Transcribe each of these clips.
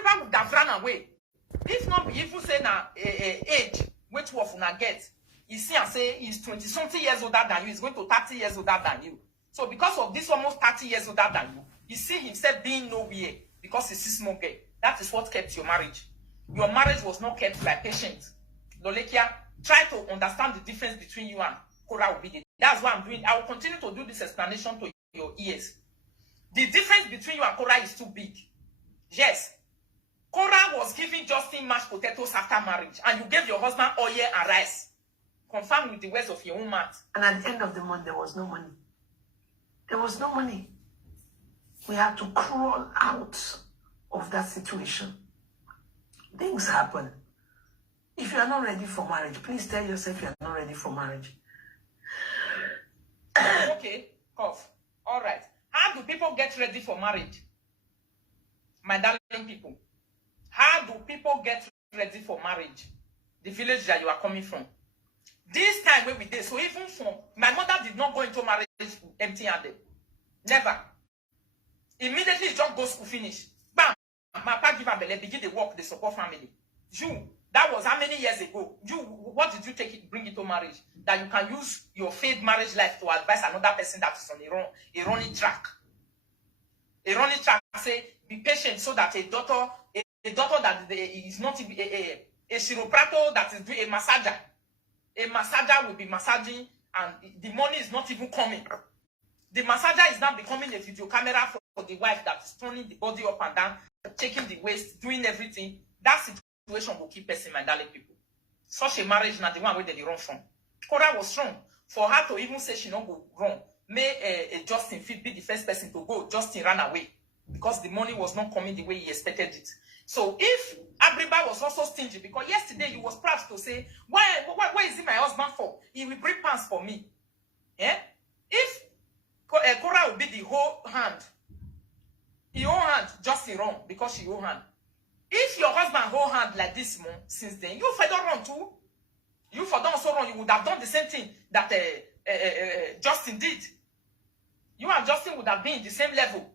Abriba would have run away. If not, if you say now age, which was una get, you see and say he's 20-something years older than you, he's going to 30 years older than you. So because of this almost 30 years older than you, he see himself being nowhere because he's a small girl. That is what kept your marriage. Your marriage was not kept by patience. Lolekia, try to understand the difference between you and Kora Obidi. That's what I'm doing. I will continue to do this explanation to your ears. The difference between you and Kora is too big. Yes. Kora was giving Justin mashed potatoes after marriage, and you gave your husband oil and rice. Confirm with the words of your own mouth. And at the end of the month, there was no money. There was no money. We had to crawl out of that situation. Things happen. If you are not ready for marriage, please tell yourself you are not ready for marriage. Okay, cough. All right. How do people get ready for marriage? My darling people. How do people get ready for marriage? The village that you are coming from. This time when we did, so even from my mother did not go into marriage empty-handed. Never. Immediately just go school finish. Bam! My papa give her belly, begin the work, the support family. You, that was how many years ago? You, what did you take it, bring it to marriage? That you can use your failed marriage life to advise another person that is on a running track. A running track say, be patient so that a daughter that is not a chiropractor that is doing a massager. A massager will be massaging and the money is not even coming. The massager is now becoming a video camera for the wife that is turning the body up and down, checking the waist, doing everything. That situation will keep person, my darling people. Such a marriage not the one where they run from. Cora was strong. For her to even say she not go wrong, may Justin Fit be the first person to go. Justin ran away because the money was not coming the way he expected it. So if Abriba was also stingy, because yesterday he was proud to say, why is it my husband for? He will bring pants for me. Yeah? If Cora will be the whole hand, he whole hand just wrong because she whole hand. If your husband whole hand like this month since then, you for don't run too. You for don't also run, you would have done the same thing that Justin did. You and Justin would have been in the same level.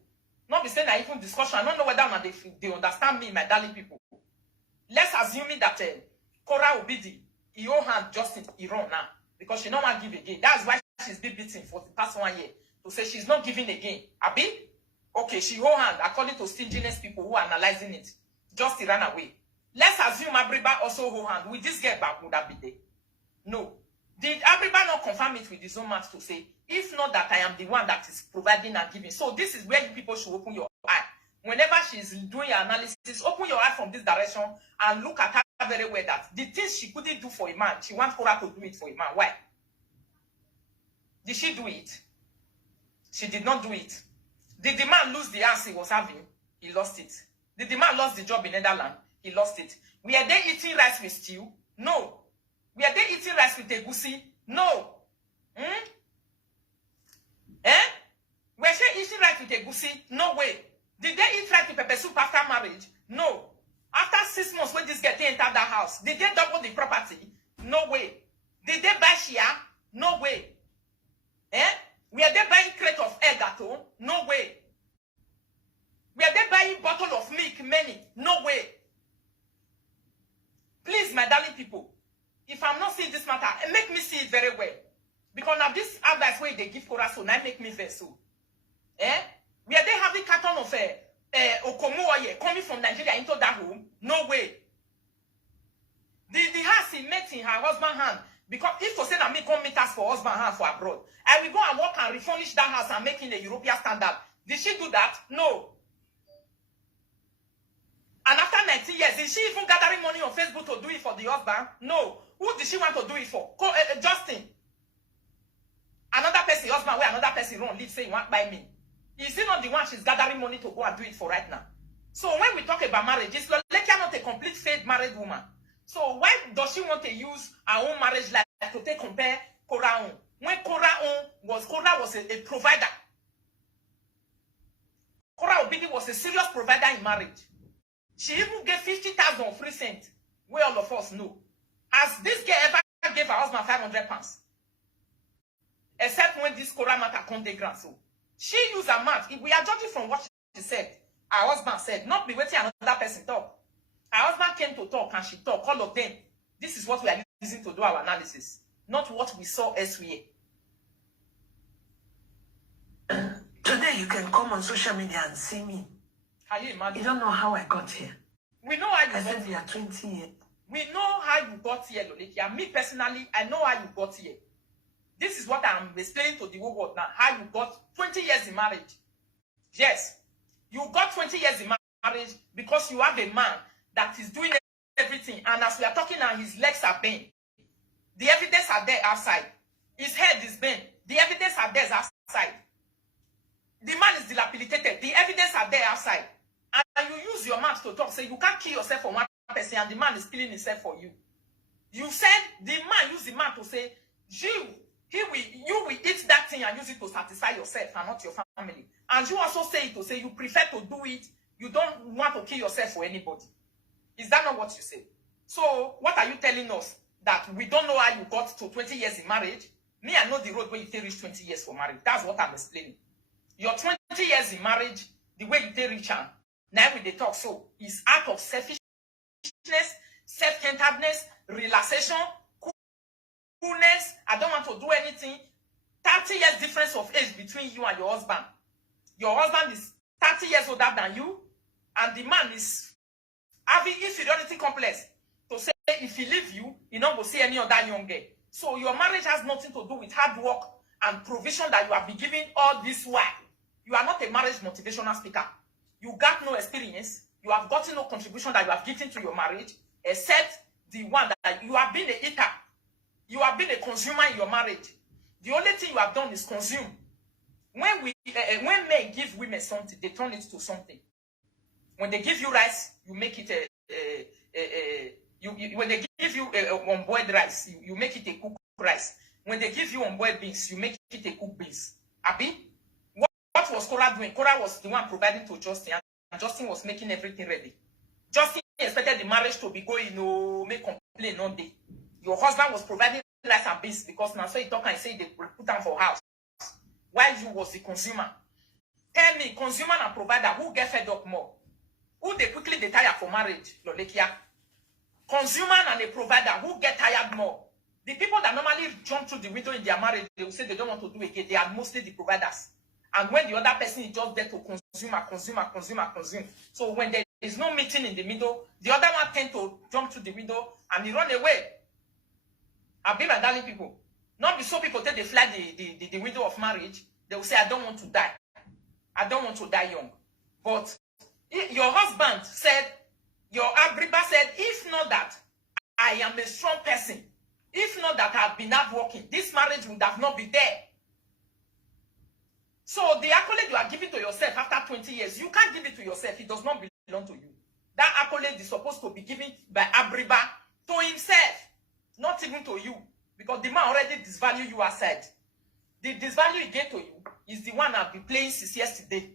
Not be saying that even discussion. I don't know whether or not they understand me, my darling people. Let's assume that Cora will be the whole hand Justin Iran now. Because she don't want to give again. That's why she's been beaten for the past 1 year. To say she's not giving again. Abi? Okay, she whole hand, according to stinginess people who are analyzing it. Just ran away. Let's assume Abriba also whole hand. Will this get back? Would that be there? No. Did Abriba not confirm it with his own mouth to say, if not that I am the one that is providing and giving? So this is where you people should open your eye. Whenever she's doing your analysis, open your eye from this direction and look at her very well that the things she couldn't do for a man, she wants Cora to do it for a man. Why? Did she do it? She did not do it. Did the man lose the house he was having? He lost it. Did the man lose the job in Netherlands? He lost it. Were they eating rice with stew? No. Were they eating rice with egusi? No. Were they eating rice with egusi? No way. Did they eat rice with pepper soup after marriage? No. After 6 months when this girl entered that house, did they double the property? No way. Did they buy share? No way. Were they buying crate of egg at home? No way. Were they buying bottle of milk? Many? No way. Please, my darling people, if I'm not seeing this matter, make me see it very well. Because now this advice way they give Cora, so now make me vessel. Were they having carton of Okomo coming from Nigeria into that home? No way. The house he met in her husband's hand. Because if to say that me come meet us for husband hand for abroad, I will go and work and refurnish that house and make it a European standard. Did she do that? No. And after 19 years, is she even gathering money on Facebook to do it for the husband? No. Who did she want to do it for? Justin. Another person, husband, where another person run, leave, say, you want buy me. Is he not the one she's gathering money to go and do it for right now? So when we talk about marriage, it's like not a complete failed married woman. So why does she want to use her own marriage life to take compare Cora own? When Cora was a provider. Cora Obidi was a serious provider in marriage. She even gave 50,000 free cents, where all of us know. Has this girl ever gave her husband 500 pounds? Except when this Cora matter come the ground. So she used her mouth. If we are judging from what she said, Her husband said, not be waiting another person talk. Her husband came to talk and she talked. All of them. This is what we are using to do our analysis, not what we saw elsewhere. Today you can come on social media and see me. Can you imagine? You don't know how I got here. We know how you I got said here. we are 20 years. We know how you got here, Lolekia. Me personally, I know how you got here. This is what I'm explaining to the whole world now. How you got 20 years in marriage. Yes. You got 20 years in marriage because you have a man that is doing everything. And as we are talking now, his legs are bent. The evidence are there outside. His head is bent. The evidence are there outside. The man is dilapidated. The evidence are there outside. And you use your mouth to talk. Say you can't kill yourself for one person and the man is killing himself for you. You said the man used the man to say, you will eat that thing and use it to satisfy yourself and not your family. And you also say it to say you prefer to do it. You don't want to kill yourself for anybody. Is that not what you say? So what are you telling us? That we don't know how you got to 20 years in marriage? Me, I know the road where you take reach 20 years for marriage. That's what I'm explaining. Your 20 years in marriage, the way you take reach and now when they talk so is out of selfishness, self-centeredness, relaxation, coolness. I don't want to do anything. 30 years difference of age between you and your husband. Your husband is 30 years older than you, and the man is having inferiority complex. To say if he leave you, he not go see any other young girl. So your marriage has nothing to do with hard work and provision that you have been given all this while. You are not a marriage motivational speaker. You got no experience. You have gotten no contribution that you have given to your marriage, except the one that you have been a eater. You have been a consumer in your marriage. The only thing you have done is consume. When men give women something, they turn it to something. When they give you rice, you make it when they give you unboiled rice, you make it a cooked rice. When they give you unboiled beans, you make it a cooked beans. Abi? What was Cora doing? Cora was the one providing to Justin, and Justin was making everything ready. Justin expected the marriage to be going, make complaint all day. Your husband was providing rice and beans because now so he talk and say they put them for house. While you was the consumer. Tell me, consumer and provider, who get fed up more? Who they quickly they tire for marriage, Lolekia? Consumer and a provider, who get tired more? The people that normally jump through the window in their marriage, they will say they don't want to do again. They are mostly the providers. And when the other person is just there to consume. So when there is no meeting in the middle, the other one tend to jump through the window and he run away. I've been my darling people. Not be so people take they fly the window of marriage. They will say, I don't want to die. I don't want to die young. But your husband said, your Abriba said, if not that I am a strong person, if not that I've been out working, this marriage would have not been there. So the accolade you are giving to yourself after 20 years, you can't give it to yourself. It does not belong to you. That accolade is supposed to be given by Abriba to himself, not even to you. Because the man already disvalued you aside. The disvalue he gave to you is the one I've been playing since yesterday.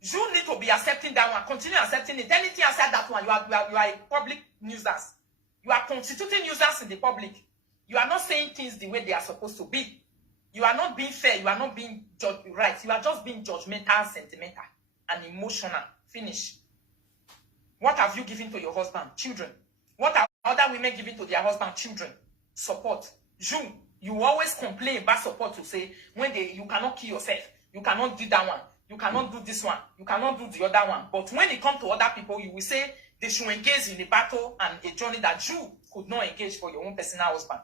You need to be accepting that one. Continue accepting it. Anything outside that one, you are a public nuisance. You are constituting nuisance in the public. You are not saying things the way they are supposed to be. You are not being fair. You are not being right. You are just being judgmental, sentimental, and emotional. Finish. What have you given to your husband? Children. What are other women giving to their husband? Children. Support. You always complain about support to say when you cannot kill yourself. You cannot do that one. You cannot do this one. You cannot do the other one. But when it comes to other people, you will say they should engage in a battle and a journey that you could not engage for your own personal husband.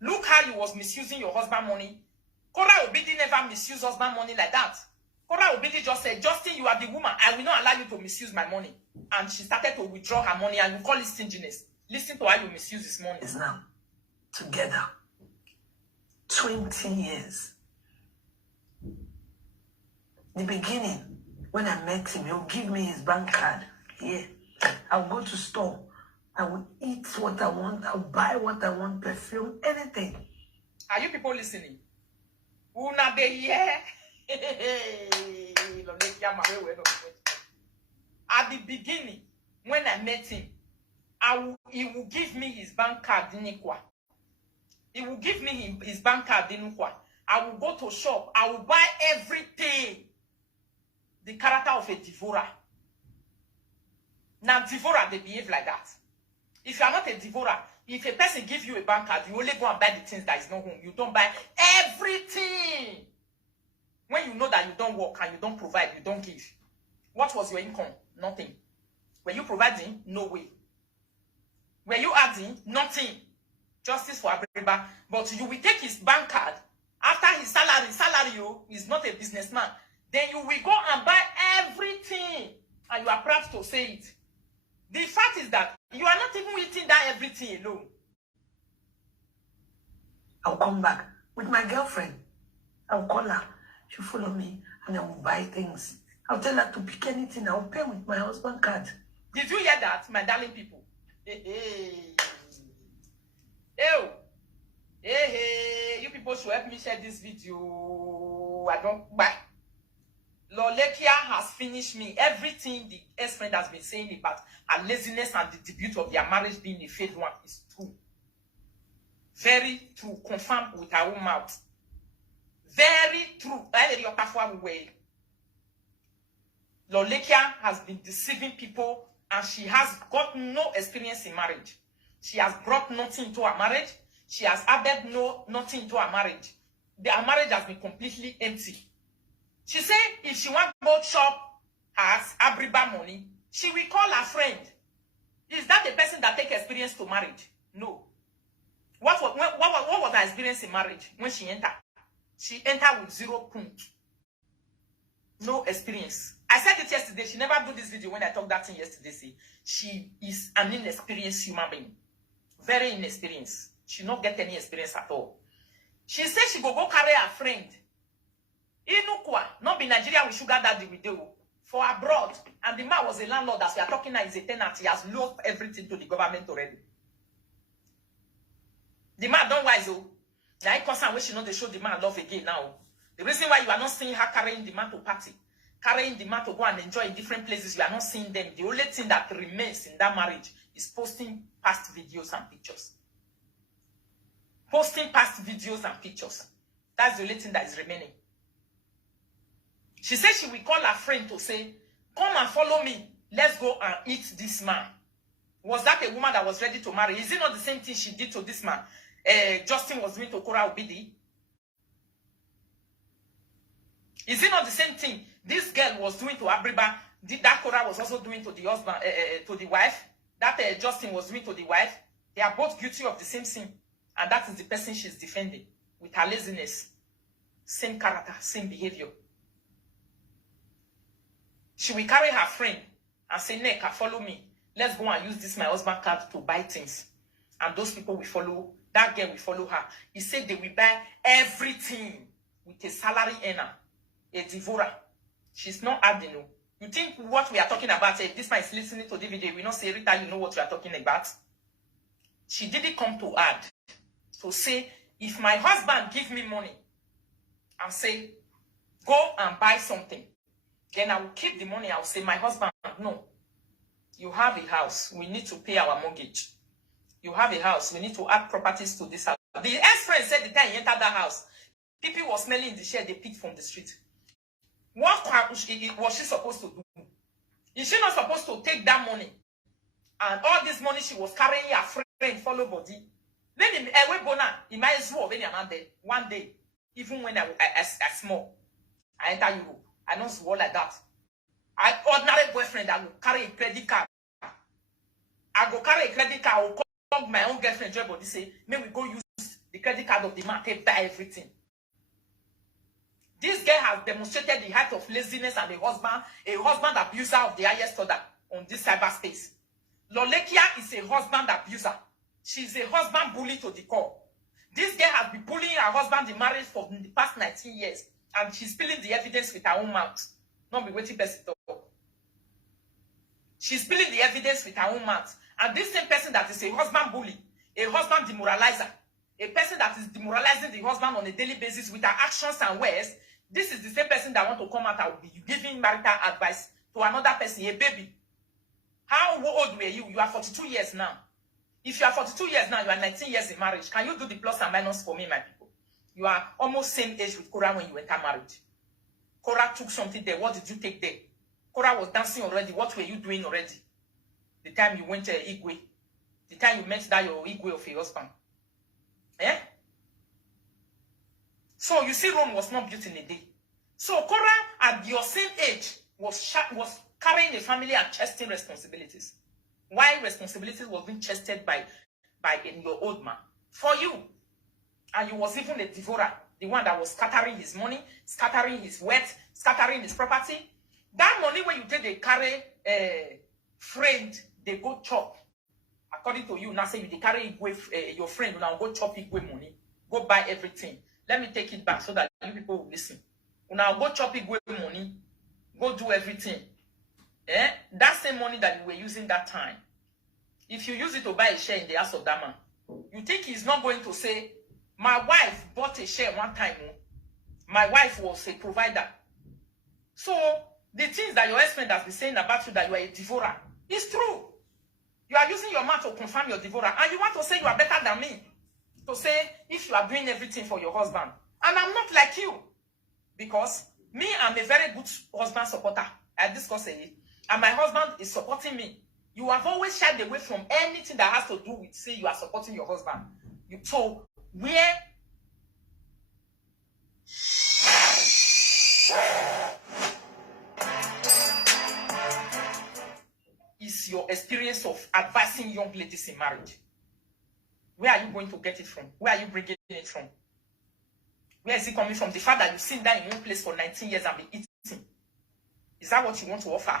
Look how you was misusing your husband money. Cora Obidi never misused husband money like that. Cora Obidi just said, Justin, you are the woman. I will not allow you to misuse my money. And she started to withdraw her money, and you call it stinginess. Listen to how you misuse this money. Is now together 20 years. The beginning, when I met him, he'll give me his bank card. Here, I'll go to store. I will eat what I want. I'll buy what I want, perfume, anything. Are you people listening? Una de here. At the beginning, when I met him, he will give me his bank card. He will give me his bank card. I will go to shop. I will buy everything. The character of a devourer. Now, devourer, they behave like that. If you are not a devourer, if a person gives you a bank card, you only go and buy the things that is not home. You don't buy everything. When you know that you don't work and you don't provide, you don't give. What was your income? Nothing. Were you providing? No way. Were you adding? Nothing. Justice for Abriba. But you will take his bank card after his salary, is not a businessman. Then you will go and buy everything. And you are proud to say it. The fact is that you are not even eating that everything alone. I'll come back with my girlfriend. I'll call her. She'll follow me and I will buy things. I'll tell her to pick anything. I'll pay with my husband's card. Did you hear that, my darling people? Hey, hey. Ew. Hey, hey. You people should help me share this video. I don't buy. Lolekia has finished me. Everything the ex-friend has been saying about her laziness and the debut of their marriage being a failed one is true. Very true. Confirmed with her own mouth. Very true. Lolekia has been deceiving people and she has got no experience in marriage. She has brought nothing into her marriage. She has added nothing into her marriage. Her marriage has been completely empty. She said if she wants to go shop her Abriba money, she will call her friend. Is that the person that takes experience to marriage? No. What was her experience in marriage when she entered? She entered with 0 points. No experience. I said it yesterday. She never do this video when I talked that thing yesterday. See, she is an inexperienced human being. Very inexperienced. She not get any experience at all. She said she go carry her friend. Inukwa, not be Nigeria with sugar daddy with you. For abroad. And the man was a landlord as we are talking now is a tenant. He has lost everything to the government already. The man don't wise oh. Now I concern when she know they show the man love again now. The reason why you are not seeing her carrying the man to party, carrying the man to go and enjoy in different places, you are not seeing them. The only thing that remains in that marriage is posting past videos and pictures. Posting past videos and pictures. That's the only thing that is remaining. She said she will call her friend to say, come and follow me. Let's go and eat this man. Was that a woman that was ready to marry? Is it not the same thing she did to this man? Justin was doing to Kora Obidi. Is it not the same thing this girl was doing to Abriba? That Kora was also doing to the husband, to the wife. That Justin was doing to the wife. They are both guilty of the same sin. And that is the person she's defending. With her laziness. Same character, same behavior. She will carry her friend and say, Neka, follow me. Let's go and use this my husband card to buy things. And those people will follow, that girl will follow her. He said they will buy everything with a salary earner, a devourer. She's not adding. No. You think what we are talking about, if this man is listening to the video, we not say, Rita, you know what we are talking about? She didn't come to add. To say, if my husband give me money and say, go and buy something, then I will keep the money. I will say, my husband, no. You have a house. We need to pay our mortgage. You have a house. We need to add properties to this house. The ex-friend said the time he entered that house, people were smelling the shit they picked from the street. What was she supposed to do? Is she not supposed to take that money? And all this money she was carrying her friend follow body. Then he might as well one day, even when I small, I enter Europe. I don't swore like that. I ordinary boyfriend, I will carry a credit card. I go carry a credit card, I will call my own girlfriend, but they say, may we go use the credit card of the man to buy everything. This girl has demonstrated the height of laziness and a husband abuser of the highest order on this cyberspace. Lolekia is a husband abuser. She's a husband bully to the core. This girl has been bullying her husband in marriage for the past 19 years. And she's spilling the evidence with her own mouth. Not be waiting person to talk. She's spilling the evidence with her own mouth. And this same person that is a husband bully, a husband demoralizer, a person that is demoralizing the husband on a daily basis with her actions and words, this is the same person that want to come out and will be giving marital advice to another person, a baby. How old were you? You are 42 years now. If you are 42 years now, you are 19 years in marriage. Can you do the plus and minus for me, my people? You are almost same age with Cora when you enter marriage. Cora took something there. What did you take there? Cora was dancing already. What were you doing already? The time you went to Igwe. The time you met that your Igwe of your husband. Eh? So you see, Rome was not built in a day. So Korah, at your same age, was carrying a family and chesting responsibilities. Why responsibilities was being chested by your old man? For you. And you was even a devourer. The one that was scattering his money, scattering his wealth, scattering his property. That money when you take they carry friend, they go chop. According to you, now say you they carry your friend, now go chop Igwe money. Go buy everything. Let me take it back so that you people will listen. Now go chop Igwe money. Go do everything. Eh? That same money that you were using that time. If you use it to buy a share in the house of that man, you think he's not going to say, my wife bought a share one time. My wife was a provider. So, the things that your husband has been saying about you, that you are a devourer, is true. You are using your mouth to confirm your devourer. And you want to say you are better than me. To say, if you are doing everything for your husband. And I'm not like you. Because me, I'm a very good husband supporter. I discuss it. And my husband is supporting me. You have always shied away from anything that has to do with, say, you are supporting your husband. So, where is your experience of advising young ladies in marriage? Where are you going to get it from? Where are you bringing it from? Where is it coming from? The fact that you've seen that in one place for 19 years and been eating. Is that what you want to offer?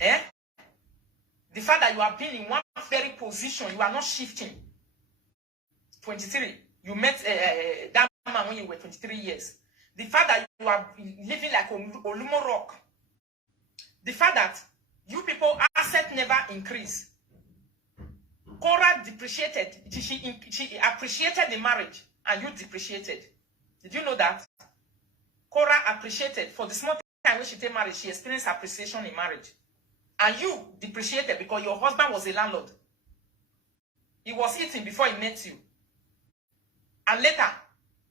Eh? The fact that you have been in one very position, you are not shifting. 23. You met that man when you were 23 years. The fact that you are living like Olumo Rock. The fact that you people asset never increase. Korah depreciated. She appreciated the marriage and you depreciated. Did you know that? Korah appreciated. For the small time when she did marriage, she experienced appreciation in marriage. And you depreciated because your husband was a landlord. He was eating before he met you. And later,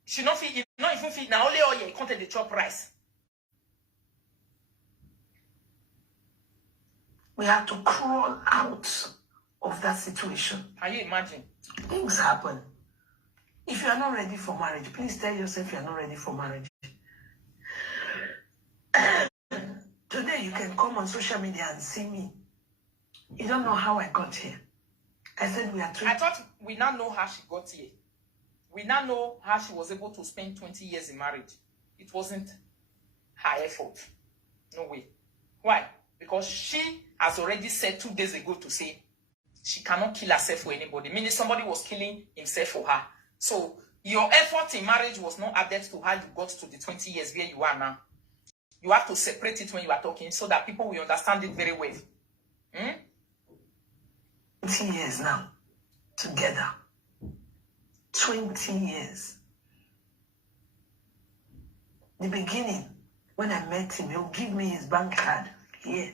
she not even feel now only all you content the chop rice. We had to crawl out of that situation. Can you imagine? Things happen. If you are not ready for marriage, please tell yourself you are not ready for marriage. Today, you can come on social media and see me. You don't know how I got here. I said we are I thought we now know how she got here. We now know how she was able to spend 20 years in marriage. It wasn't her effort. No way. Why? Because she has already said 2 days ago to say she cannot kill herself for anybody. Meaning somebody was killing himself for her. So your effort in marriage was not added to how you got to the 20 years where you are now. You have to separate it when you are talking so that people will understand it very well. 20 years now, together. 20 years. The beginning, when I met him, he'll give me his bank card. Here,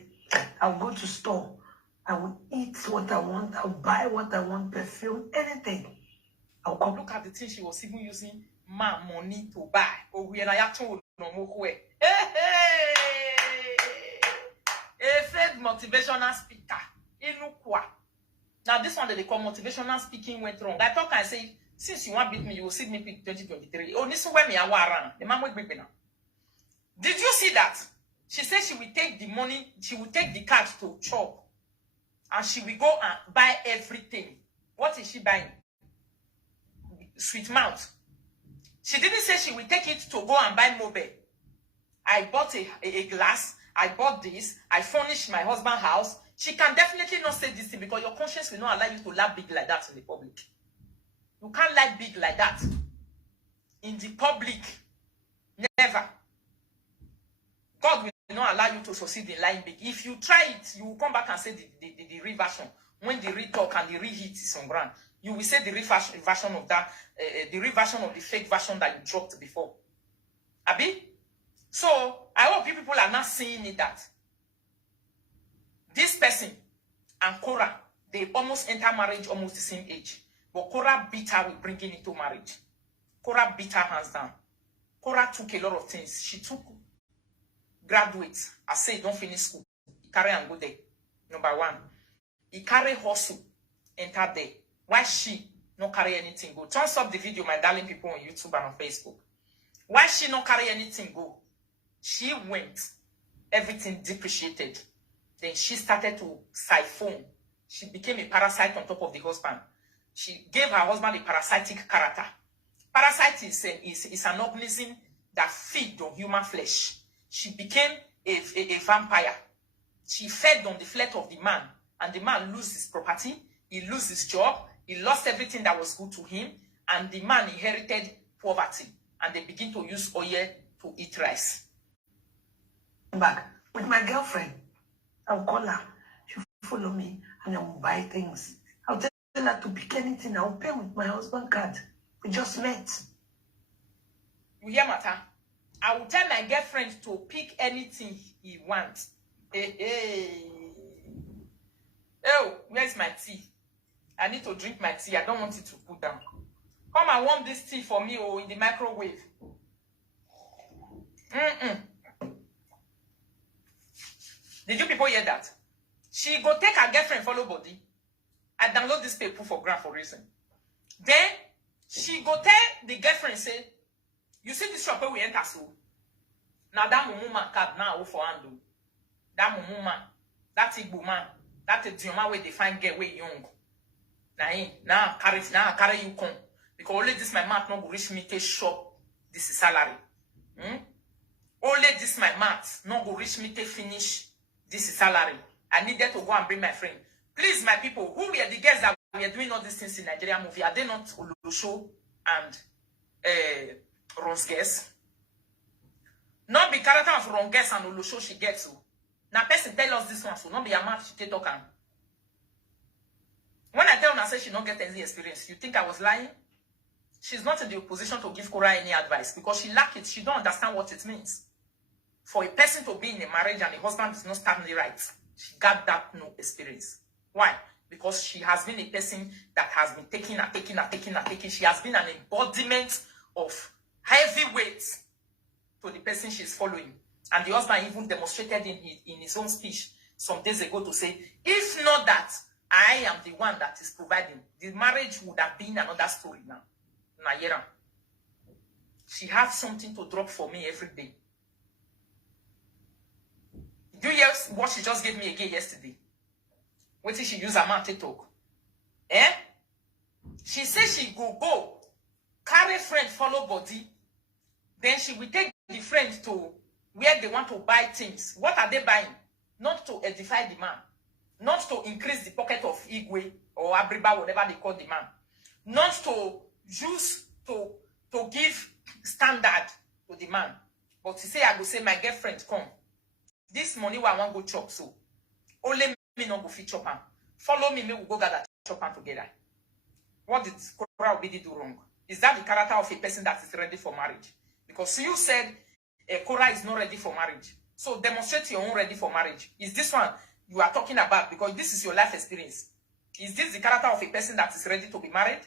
I'll go to store. I will eat what I want. I'll buy what I want, perfume, anything. I'll come. Look at the thing she was even using money to buy. Oh, we are a faith motivational speaker. Now this one that they call motivational speaking went wrong. I talk and say, since you want to beat me, you will see me pick 2023. Oh, this is where me I want the man will beat me now. Did you see that? She said she will take the money, she will take the card to chop, and she will go and buy everything. What is she buying? Sweet mouth. She didn't say she will take it to go and buy mobile. I bought a glass. I bought this. I furnished my husband's house. She can definitely not say this thing because your conscience will not allow you to laugh big like that in the public. You can't lie big like that in the public. Never. God will not allow you to succeed in lying big. If you try it, you will come back and say the real version. When the real talk and the real hit is on ground, you will say the real version of that, the real version of the fake version that you dropped before. Abi? So, I hope you people are not seeing it that this person and Korah, they almost enter marriage almost the same age. But Korah beat her with bringing into marriage. Korah beat her hands down. Korah took a lot of things. She took graduates. I say don't finish school. Carry and go there. Number one. He carry hustle, enter there. Why she not carry anything go? Thumbs up the video, my darling people on YouTube and on Facebook. Why she not carry anything go? She went, everything depreciated. Then she started to siphon. She became a parasite on top of the husband. She gave her husband a parasitic character. Parasite is an organism that feeds on human flesh. She became a vampire. She fed on the flesh of the man, and the man loses his property, he loses his job, he lost everything that was good to him, and the man inherited poverty, and they begin to use oil to eat rice. Back with my girlfriend, I'll call her, she'll follow me, and I will buy things. I'll tell her to pick anything, I'll pay with my husband card. We just met. You hear, Mata? I will tell my girlfriend to pick anything he wants. Hey. Oh, where's my tea? I need to drink my tea. I don't want it to cool down. Come and warm this tea for me in the microwave. Did you people hear that? She go take her girlfriend follow body. I download this paper for grant for reason. Then she go tell the girlfriend say, you see this shop where we enter so. Now that mumuma card now for handle. That mumuma, that Igbo man, that Dioma where they find get way young. Now carry you come. Because only this my math not go reach me to shop this is salary. Only this my math not go reach me to finish this is salary. I needed to go and bring my friend. Please, my people, who were the guests that we are doing all these things in Nigeria movie? Are they not Lolo and Ron's guests? Not be character of Ron guests and Lolo she gets so. Now person tell us this one, so not be a match she take talk. When I tell her say she not get any experience, you think I was lying? She's not in the position to give Cora any advice because she lack it. She don't understand what it means. For a person to be in a marriage and the husband is not standing right, she got that no experience. Why? Because she has been a person that has been taking. She has been an embodiment of heavy weight to the person she's following. And the husband even demonstrated in his own speech some days ago to say, if not that I am the one that is providing, the marriage would have been another story now. Nayera. She has something to drop for me every day. Do you hear what she just gave me again yesterday? What did she use her mouth to talk? She said she go carry friend follow body. Then she will take the friend to where they want to buy things. What are they buying? Not to edify the man. Not to increase the pocket of Igwe or Abriba, whatever they call the man. Not to use to give standard to the man. But to say, I go say, my girlfriend, come. This money where I want to go chop, so only me not go fit chop am. Follow me, we will go gather chop am together. What did Cora Obidi do wrong? Is that the character of a person that is ready for marriage? Because you said Cora is not ready for marriage. So demonstrate your own ready for marriage. Is this one you are talking about? Because this is your life experience. Is this the character of a person that is ready to be married?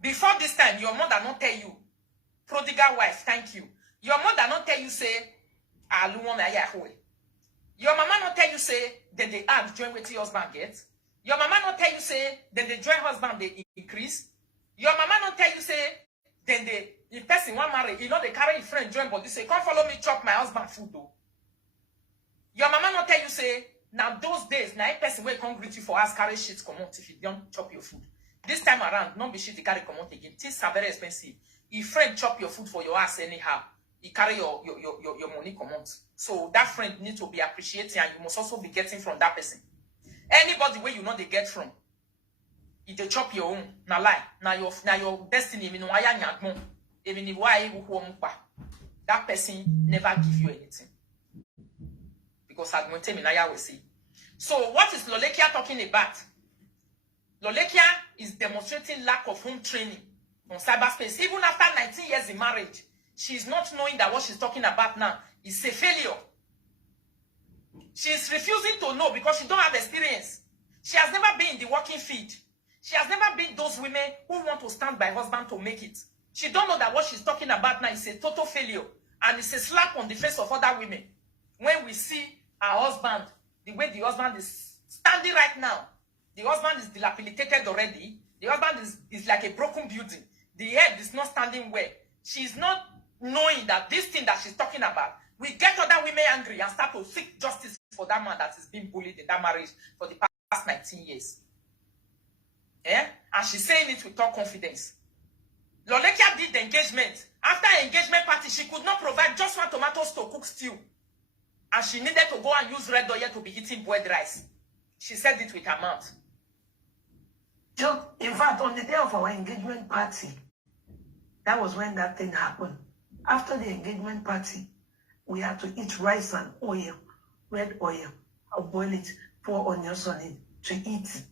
Before this time, your mother not tell you, prodigal wife, thank you. Your mother not tell you, say, your mama not tell you, say, then they add join with your husband get. Your mama not tell you, say, then they join husband, they increase. Your mama not tell you, say, then they, if person want marry, you know, they carry a friend join, but they say, come follow me, chop my husband food, though. Your mama not tell you, say, now those days, now a person will come greet you for us, carry shit, come out if you don't chop your food. This time around, don't be shit, you carry come out again. Things are very expensive. If friend chop your food for your ass anyhow, you carry your money come out. So that friend need to be appreciated, and you must also be getting from that person. Anybody where you know they get from, if they chop your own, na lie, na your destiny, that person never give you anything. Because I will say. So what is Lolekia talking about? Lolekia is demonstrating lack of home training on cyberspace. Even after 19 years in marriage, she's not knowing that what she's talking about now is a failure. She's refusing to know because she don't have experience. She has never been in the working field. She has never been those women who want to stand by husband to make it. She don't know that what she's talking about now is a total failure. And it's a slap on the face of other women. When we see our husband, the way the husband is standing right now. The husband is dilapidated already. The husband is like a broken building. The head is not standing well. She's not knowing that this thing that she's talking about will get other women angry and start to seek justice for that man that is being bullied in that marriage for the past 19 years. Eh? And she's saying it with all confidence. Lolekia did the engagement. After her engagement party, she could not provide just one tomatoes to cook stew. And she needed to go and use red oil to be eating boiled rice. She said it with her mouth. In fact, on the day of our engagement party, that was when that thing happened. After the engagement party, we had to eat rice and oil, red oil. I'll boil it, pour onions on it to eat.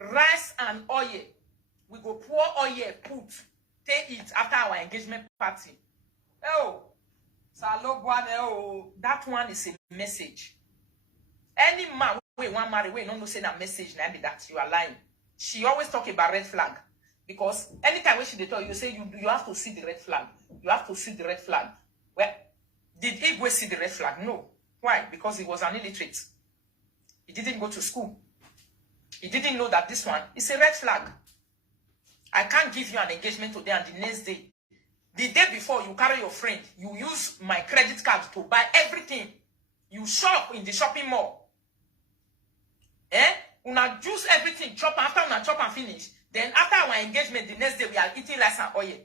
Rice and oil. We go pour oil, put, take it after our engagement party. Oh, that one is a message. Any man we want marry, we don't know say that message now be that you are lying. She always talk about red flag. Because anytime when she tell you, say you have to see the red flag. You have to see the red flag. Well, did Igwe see the red flag? No. Why? Because he was an illiterate. He didn't go to school. He didn't know that this one is a red flag. I can't give you an engagement today and the next day. The day before, you carry your friend. You use my credit card to buy everything. You shop in the shopping mall. Eh? Una juice everything, chop after una chop and finish. Then after our engagement, the next day we are eating rice and oil.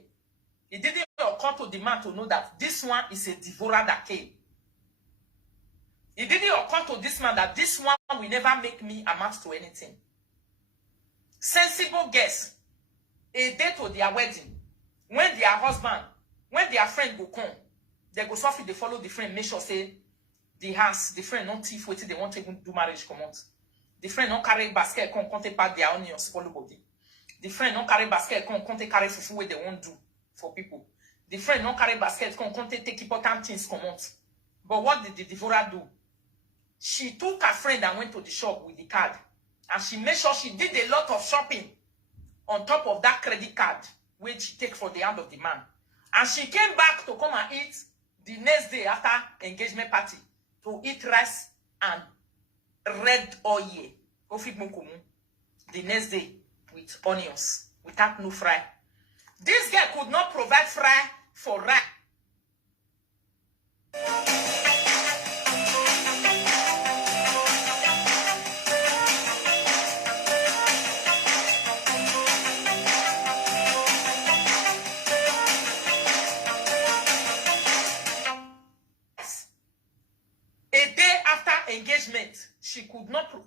It didn't occur to the man to know that this one is a devourer that came. It didn't occur to this man that this one will never make me amount to anything. Sensible guess. A day to their wedding, when their husband, when their friend go come, they go suffer, they follow the friend, make sure say the house, the friend not thief, waiting, they want to even do marriage, come out. The friend don't carry basket, come take part their onions, follow body. The friend don't carry basket, come take carry fufu where they won't do for people. The friend don't carry basket, come take important things, come out. But what did the devourer do? She took her friend and went to the shop with the card. And she made sure she did a lot of shopping on top of that credit card, which she take for the hand of the man. And she came back to come and eat the next day after engagement party, to eat rice and red oil. The next day with onions, without no fry. This girl could not provide fry for rice. Engagement, she could not prove.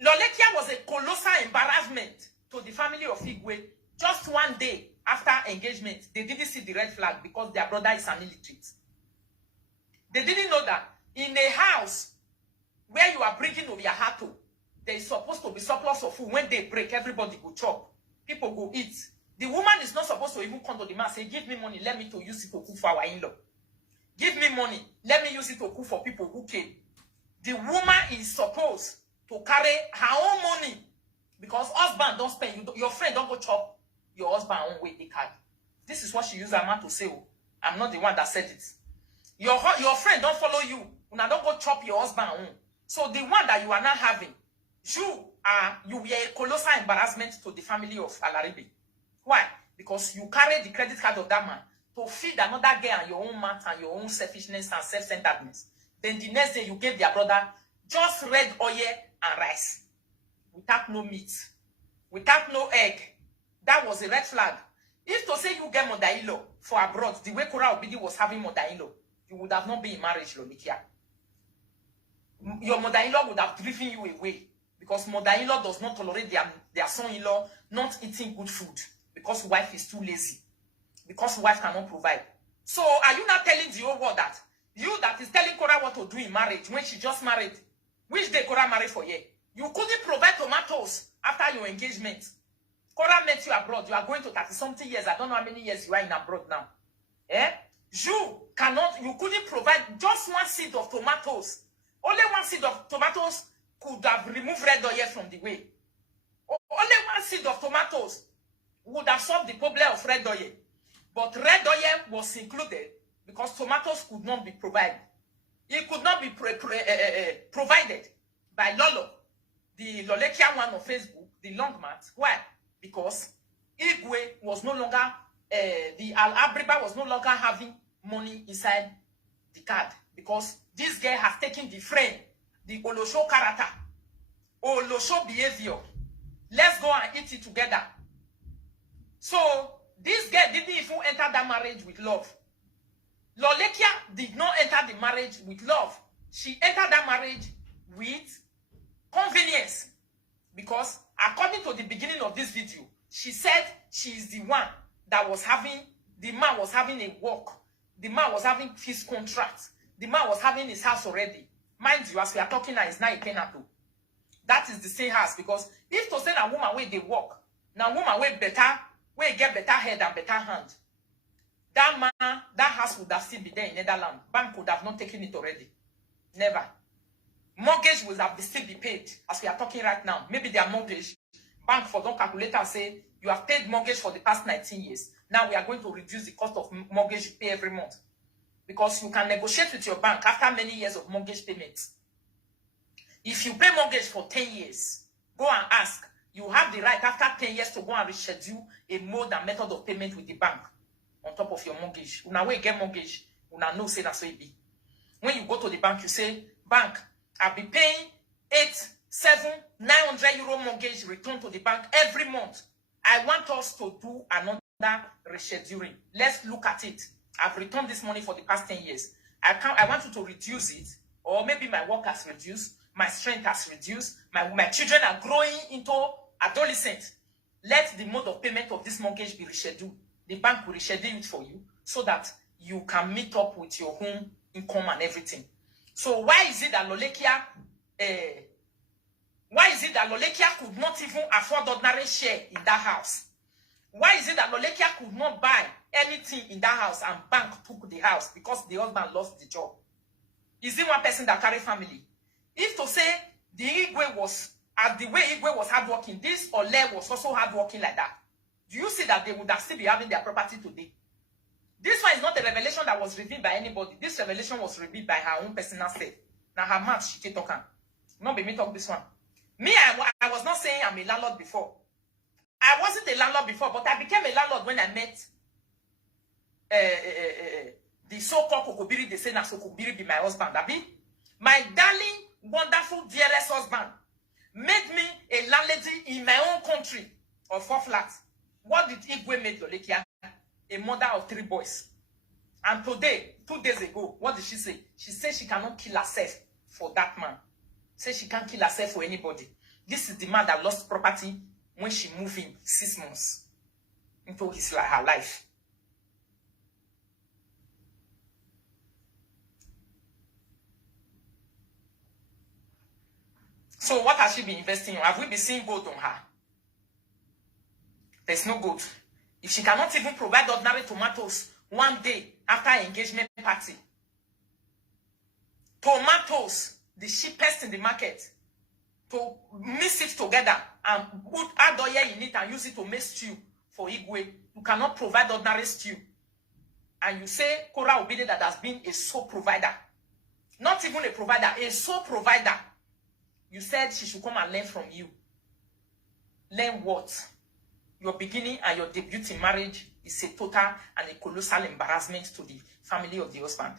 Lolekia was a colossal embarrassment to the family of Igwe. Just one day after engagement, they didn't see the red flag because their brother is an illiterate. They didn't know that in a house where you are bringing over your heart to, there is supposed to be surplus of food. When they break, everybody go chop. People go eat. The woman is not supposed to even come to the man and say, give me money, let me to use it to cook for our in-law. Give me money, let me use it to cook for people who came. The woman is supposed to carry her own money because husband don't spend. Your friend don't go chop your husband own way the card. This is what she used her mouth to say. Oh, I'm not the one that said it. Your friend don't follow you. Una don't go chop your husband own. So the one that you are not having, you were a colossal embarrassment to the family of Alaribe. Why? Because you carry the credit card of that man to feed another girl and your own mouth and your own selfishness and self-centeredness. Then the next day you gave their brother just red oil and rice. Without no meat. Without no egg. That was a red flag. If to say you get mother-in-law for abroad, the way Kora Obidi was having mother-in-law, you would have not been in marriage, Lonikia. Your mother-in-law would have driven you away. Because mother-in-law does not tolerate their son-in-law not eating good food. Because wife is too lazy. Because wife cannot provide. So are you not telling the whole world that you that is telling Kora what to do in marriage when she just married? Which day Kora married for you? You couldn't provide tomatoes after your engagement. Kora met you abroad. You are going to 30-something years. I don't know how many years you are in abroad now. Eh? You couldn't provide just one seed of tomatoes. Only one seed of tomatoes could have removed red oil from the way. Only one seed of tomatoes would have solved the problem of red oil. But red oil was included because tomatoes could not be provided. It could not be provided by Lolo, the Lolekia one on Facebook, the long mat. Why? Because Igwe was no longer, the Al-Abriba was no longer having money inside the card. Because this girl has taken the frame, the Olosho character, Olosho behavior. Let's go and eat it together. So, this girl didn't even enter that marriage with love. Lolekia did not enter the marriage with love. She entered that marriage with convenience. Because according to the beginning of this video, she said she is the one that was having, the man was having a work. The man was having his contract. The man was having his house already. Mind you, as we are talking now, it's not a tenato. That is the same house. Because if to say a woman where they work, now woman where better, where get better head and better hand, that man, that house would have still be there in Netherlands. Bank would have not taken it already. Never. Mortgage would have still be paid, as we are talking right now. Maybe their mortgage, bank for don't calculate and say, you have paid mortgage for the past 19 years. Now we are going to reduce the cost of mortgage you pay every month. Because you can negotiate with your bank after many years of mortgage payments. If you pay mortgage for 10 years, go and ask. You have the right after 10 years to go and reschedule a mode and method of payment with the bank on top of your mortgage. Una way get mortgage, una know say that's so it be. When you go to the bank, you say, bank, I'll be paying 8, 7, 900 euro mortgage return to the bank every month. I want us to do another rescheduling. Let's look at it. I've returned this money for the past 10 years. I want you to reduce it, or maybe my work has reduced, my strength has reduced, my children are growing into adolescents. Let the mode of payment of this mortgage be rescheduled. The bank will reschedule it for you so that you can meet up with your home income and everything. So why is it that Lolekia could not even afford ordinary share in that house? Why is it that Lolekia could not buy anything in that house and bank took the house because the husband lost the job? Is it one person that carry family? If to say the Igwe was, as the way Igwe was hardworking, this Ole was also hardworking like that, do you see that they would have still be having their property today? This one is not a revelation that was revealed by anybody. This revelation was revealed by her own personal self. Now her mouth, she keep talking. Not be me talk this one. Me, I was not saying I'm a landlord before. I wasn't a landlord before, but I became a landlord when I met the so-called Kokobiri. They say na Kokobiri be my husband. Abi, my darling, wonderful, dearest husband made me a landlady in my own country of 4 flats. What did Igwe make Lolekia? A mother of 3 boys. And today, 2 days ago, what did she say? She said she cannot kill herself for that man. Say she can't kill herself for anybody. This is the man that lost property when she moved in 6 months into her life. So what has she been investing in? Have we been seeing gold on her? There's no gold. If she cannot even provide ordinary tomatoes one day after her engagement party, tomatoes, the cheapest in the market, to mix it together and put add oil in it and use it to make stew for Igwe, you cannot provide ordinary stew. And you say Kora Obide that has been a sole provider. Not even a provider, a sole provider. You said she should come and learn from you. Learn what? Your beginning and your debut in marriage is a total and a colossal embarrassment to the family of the husband.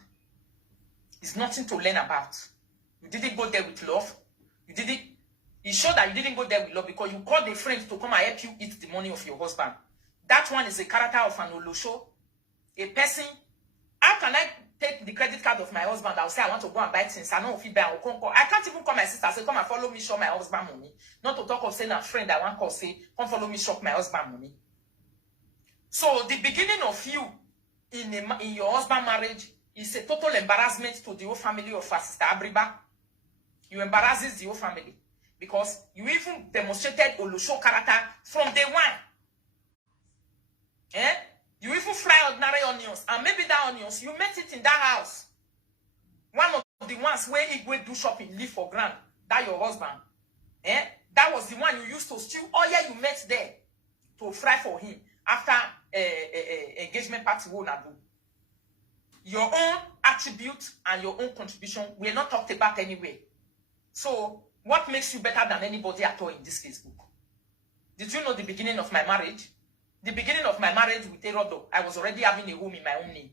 It's nothing to learn about. You didn't go there with love. You didn't. It's sure that you didn't go there with love because you called a friend to come and help you eat the money of your husband. That one is a character of an Olosho. A person. How can I take the credit card of my husband? I'll say I want to go and buy things. I know if I can't even call my sister. Say come and follow me, shop my husband money. Not to talk of saying a friend I want to say come follow me, shop my husband money. So the beginning of you in your husband marriage is a total embarrassment to the whole family of her sister Abriba. You embarrasses the whole family because you even demonstrated Olosho character from day one. Eh? You even fry ordinary onions, and maybe that onions, you met it in that house. One of the ones where Igwe do shopping, live for grand, that your husband. Eh? That was the one you used to stew. Oh yeah, you met there to fry for him after engagement party. your own attribute and your own contribution were not talked about anywhere. So, what makes you better than anybody at all in this Facebook? Did you know the beginning of my marriage? The beginning of my marriage with Erodo, I was already having a home in my own name.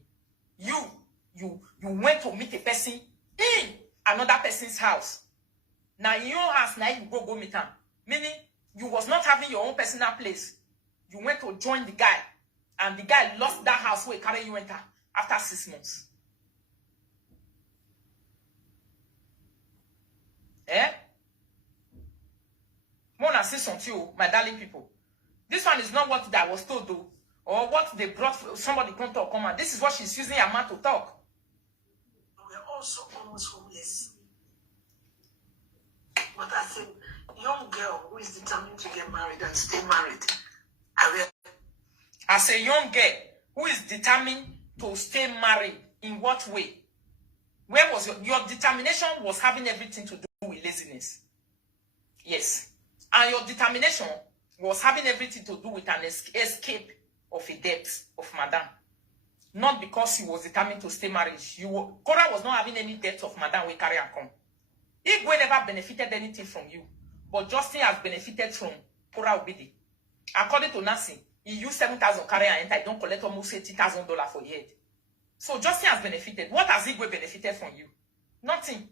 You went to meet a person in another person's house. Now, in your house, now you go meet him. Meaning, you was not having your own personal place. You went to join the guy. And the guy lost that house where he carried you enter after 6 months. Eh? Mona say something, my darling people. This one is not what I was told though, or what they brought somebody come to come. This is what she's using her mouth to talk. We're also almost homeless. But as a young girl who is determined to get married and stay married, as a young girl who is determined to stay married, in what way? Where was your determination was having everything to do with laziness. Yes. And your determination was having everything to do with an escape of a debt of Madame. Not because you was determined to stay married. Cora was not having any debt of Madame we carry and come. Igwe never benefited anything from you. But Justin has benefited from Cora Obidi. According to Nancy, he used 7,000 carry and enter. He don't collect almost $80,000 for head. So Justin has benefited. What has Igwe benefited from you? Nothing.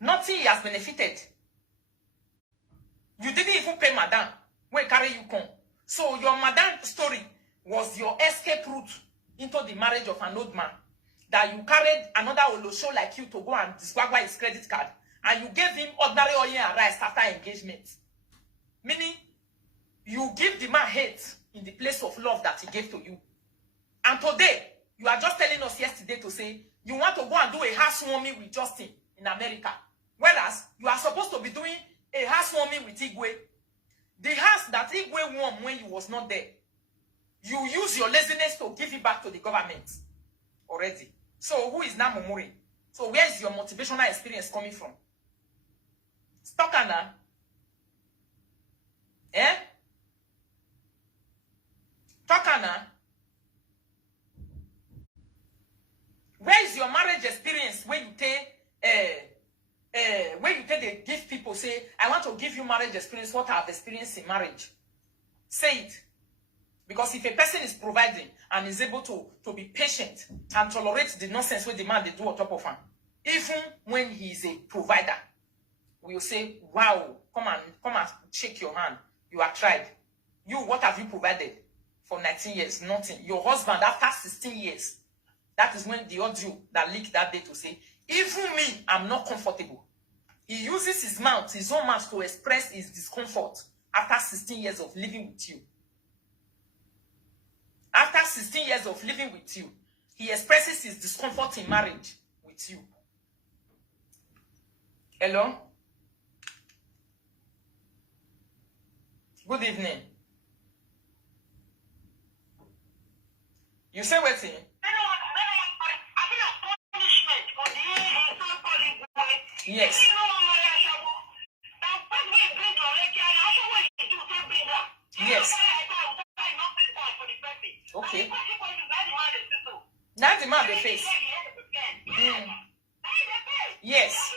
Nothing he has benefited. You didn't even pay Madame when carry you come. So your Madame story was your escape route into the marriage of an old man. That you carried another Olosho like you to go and Disguagua his credit card. And you gave him ordinary oil and rice after engagement. Meaning, you give the man hate in the place of love that he gave to you. And today, you are just telling us yesterday to say, you want to go and do a housewarming with Justin in America. Whereas, you are supposed to be doing a housewarming with Igwe. The house that Igwe won when you was not there. You use your laziness to give it back to the government already. So, who is now Momori? So, where is your motivational experience coming from? Stokana. Eh? Tokana. Where is your marriage experience when you take they give people say, I want to give you marriage experience, what I have experienced in marriage? Say it. Because if a person is providing and is able to be patient and tolerate the nonsense with the man they do on top of him, even when he is a provider, we'll say, wow, come and shake your hand. You are tried. You, what have you provided for 19 years? Nothing. Your husband, after 16 years, that is when the audio that leaked that day to say, even me, I'm not comfortable. He uses his mouth, his own mouth, to express his discomfort after 16 years of living with you. After 16 years of living with you, he expresses his discomfort in marriage with you. Hello? Good evening. You say waiting? Yes. Yes. Okay. That's the man the face. Yes.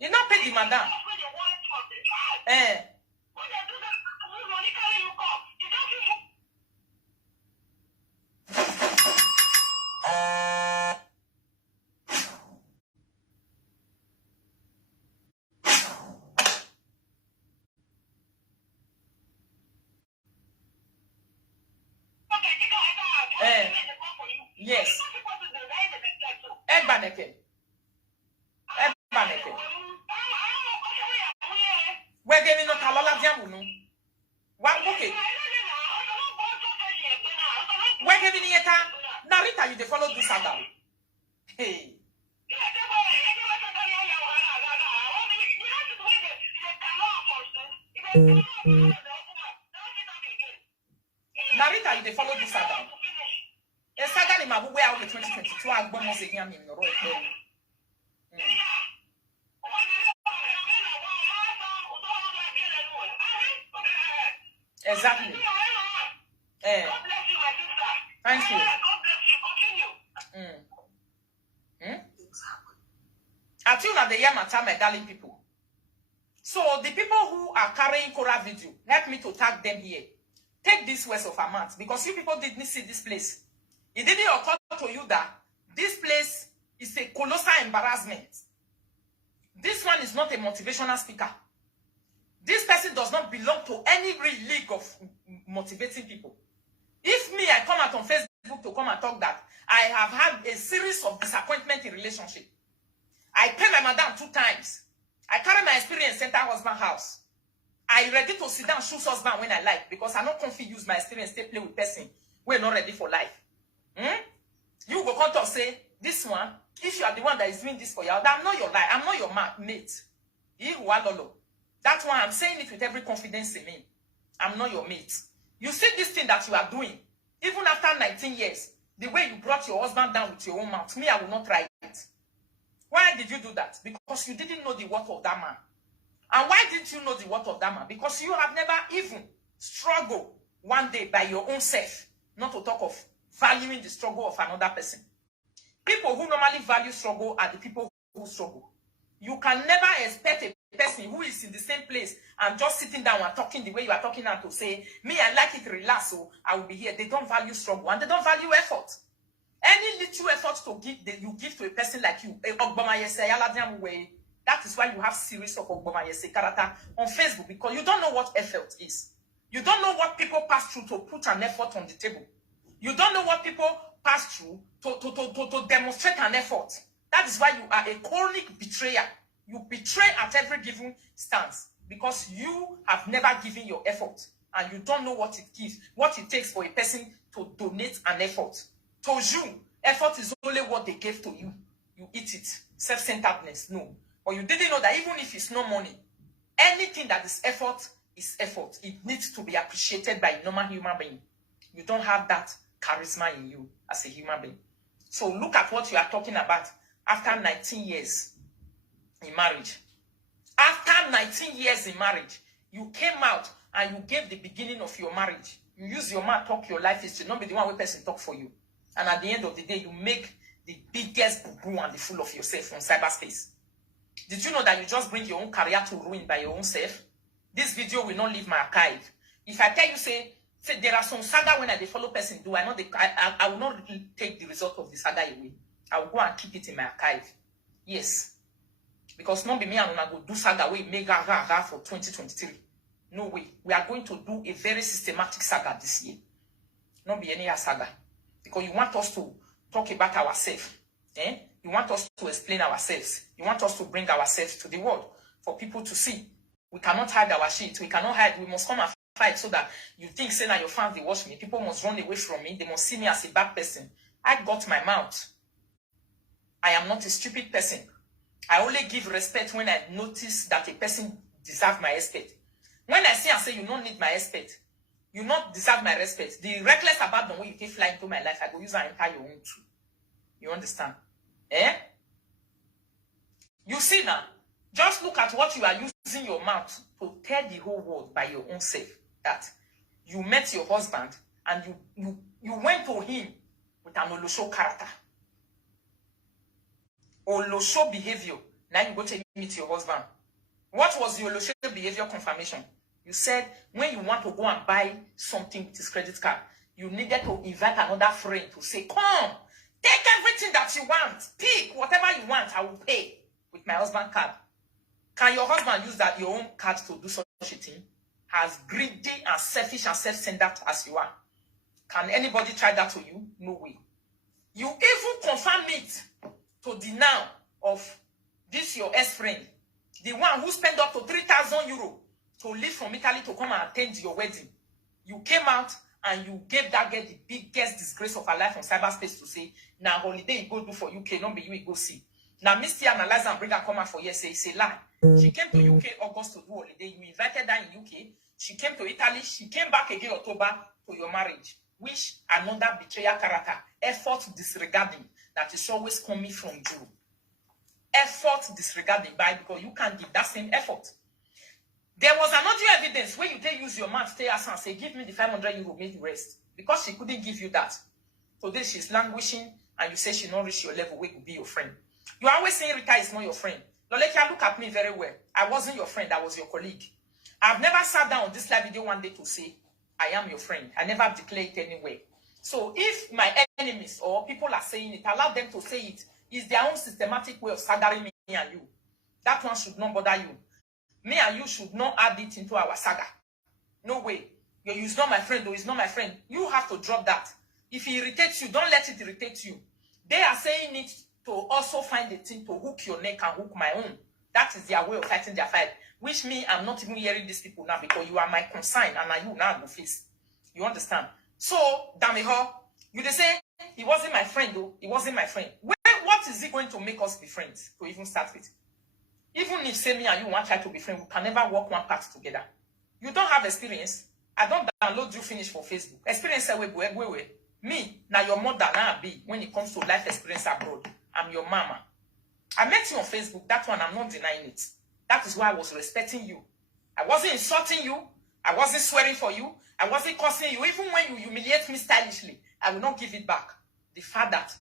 You not pay the madam. Yes. Ebaneke. We're giving no Kalola Diamunu. One bouquet. We're giving it a Narita, you follow this Adam. Hey. Narita, you follow this Adam. A Sagan in my way out of 2022, I'm going to say, I'm in the road. Exactly. Eh. God bless you, my sister. Thank you. God bless you. Continue. Things happen. I feel that the year matter, my darling people. So the people who are carrying Korah video, help me to tag them here. Take this words of a month, because you people didn't see this place. It didn't occur to you that this place is a colossal embarrassment. This one is not a motivational speaker. This person does not belong to any real league of motivating people. If me, I come out on Facebook to come and talk that I have had a series of disappointment in relationship. I pay my madam 2 times. I carry my experience enter husband house. I ready to sit down shoot husband when I like, because I not confused use my experience to play with person. We're not ready for life. You go come to say, this one, if you are the one that is doing this for you, I'm not your life. I'm not your mate. Lolo. That one, I'm saying it with every confidence in me. I'm not your mate. You see this thing that you are doing, even after 19 years, the way you brought your husband down with your own mouth, me, I will not try it. Why did you do that? Because you didn't know the worth of that man. And why didn't you know the worth of that man? Because you have never even struggled one day by your own self, not to talk of valuing the struggle of another person. People who normally value struggle are the people who struggle. You can never expect a person who is in the same place and just sitting down and talking the way you are talking now to say, me, I like it, relax, so I will be here. They don't value struggle and they don't value effort. Any little effort to give that you give to a person like you, that is why you have series of character on Facebook, because you don't know what effort is. You don't know what people pass through to put an effort on the table. You don't know what people pass through to demonstrate an effort. That is why you are a chronic betrayer. You betray at every given stance because you have never given your effort and you don't know what it gives, what it takes for a person to donate an effort. To you, effort is only what they gave to you. You eat it. Self-centeredness, no. Or you didn't know that even if it's no money, anything that is effort is effort. It needs to be appreciated by a normal human being. You don't have that charisma in you as a human being. So look at what you are talking about after 19 years in marriage. After 19 years in marriage, you came out and you gave the beginning of your marriage. You use your mouth, talk your life history, not be the one where person talk for you. And at the end of the day, you make the biggest boo-boo and the fool of yourself on cyberspace. Did you know that you just bring your own career to ruin by your own self? This video will not leave my archive. If I tell you, say there are some saga when I follow person do, I will not take the result of the saga away. I will go and keep it in my archive. Yes. Because not be me and I go do saga way mega for 2023. No way. We are going to do a very systematic saga this year. Not be any saga. Because you want us to talk about ourselves. You want us to explain ourselves. You want us to bring ourselves to the world for people to see. We cannot hide our shit. We cannot hide. We must come and fight so that you think, say, now your fans, they watch me. People must run away from me. They must see me as a bad person. I got my mouth. I am not a stupid person. I only give respect when I notice that a person deserves my respect. When I see and say, you don't need my respect, you not deserve my respect. The reckless abandon way you can fly into my life, I go use and enter your own too. You understand? You see now, just look at what you are using your mouth to tell the whole world by your own self that you met your husband and you went to him with an Olosho character. Olosho behavior. Now you go to meet your husband. What was your Olosho behavior confirmation? You said when you want to go and buy something with his credit card, you needed to invite another friend to say, come, take everything that you want. Pick whatever you want, I will pay with my husband card. Can your husband use that your own card to do such a thing? As greedy and selfish and self-centered as you are. Can anybody try that to you? No way. You even confirm it to the now of this your ex-friend, the one who spent up to 3,000 euro to leave from Italy to come and attend your wedding. You came out and you gave that girl the biggest disgrace of her life on cyberspace to say, now holiday you go do for UK, not be you go see. Now Misty analyze and bring her come out for you, say it's a lie. She came to UK August to do holiday. You invited her in UK. She came to Italy. She came back again October to your marriage. Which another betrayal character, effort disregarding, that is always coming from you. Effort disregarding by because you can't give that same effort. There was another evidence where you take use your mouth, stay as and say, give me the 500 euro, make the rest. Because she couldn't give you that. Today she's languishing and you say she not reach your level where could be your friend. You are always saying Rita is not your friend. Lolekia, look at me very well. I wasn't your friend, I was your colleague. I've never sat down on this live video one day to say, I am your friend. I never declare it anywhere. So if my enemies or people are saying it, allow them to say it. It's their own systematic way of staggering me and you. That one should not bother you. Me and you should not add it into our saga. No way. He's not my friend, or he's not my friend. You have to drop that. If he irritates you, don't let it irritate you. They are saying it to also find a thing to hook your neck and hook my own. That is their way of fighting their fight. Which me, I'm not even hearing these people now because you are my consign and are you now go face. You understand? So, Damiho, you they say, he wasn't my friend though. He wasn't my friend. What is it going to make us be friends to even start with? Even if say me and you want to try to be friends, we can never walk one path together. You don't have experience. I don't download you finish for Facebook. Experience me, now your mother now be when it comes to life experience abroad. I'm your mama. I met you on Facebook. That one, I'm not denying it. That is why I was respecting you. I wasn't insulting you. I wasn't swearing for you. I wasn't cursing you. Even when you humiliate me stylishly, I will not give it back. The fact that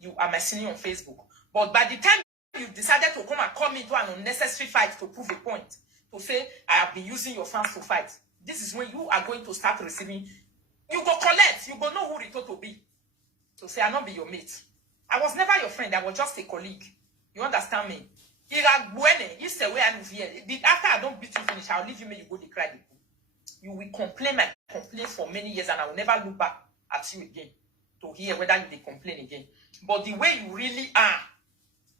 you are my senior on Facebook. But by the time you decided to come and call me into an unnecessary fight to prove a point, to say, I have been using your fans to fight, this is when you are going to start receiving. You go collect. You go know who Rita to be. To say, I'll not be your mate. I was never your friend. I was just a colleague. You understand me? After I don't beat you finish, I'll leave you, you go to cry. You will complain my complaint for many years and I will never look back at you again to hear whether you will complain again. But the way you really are,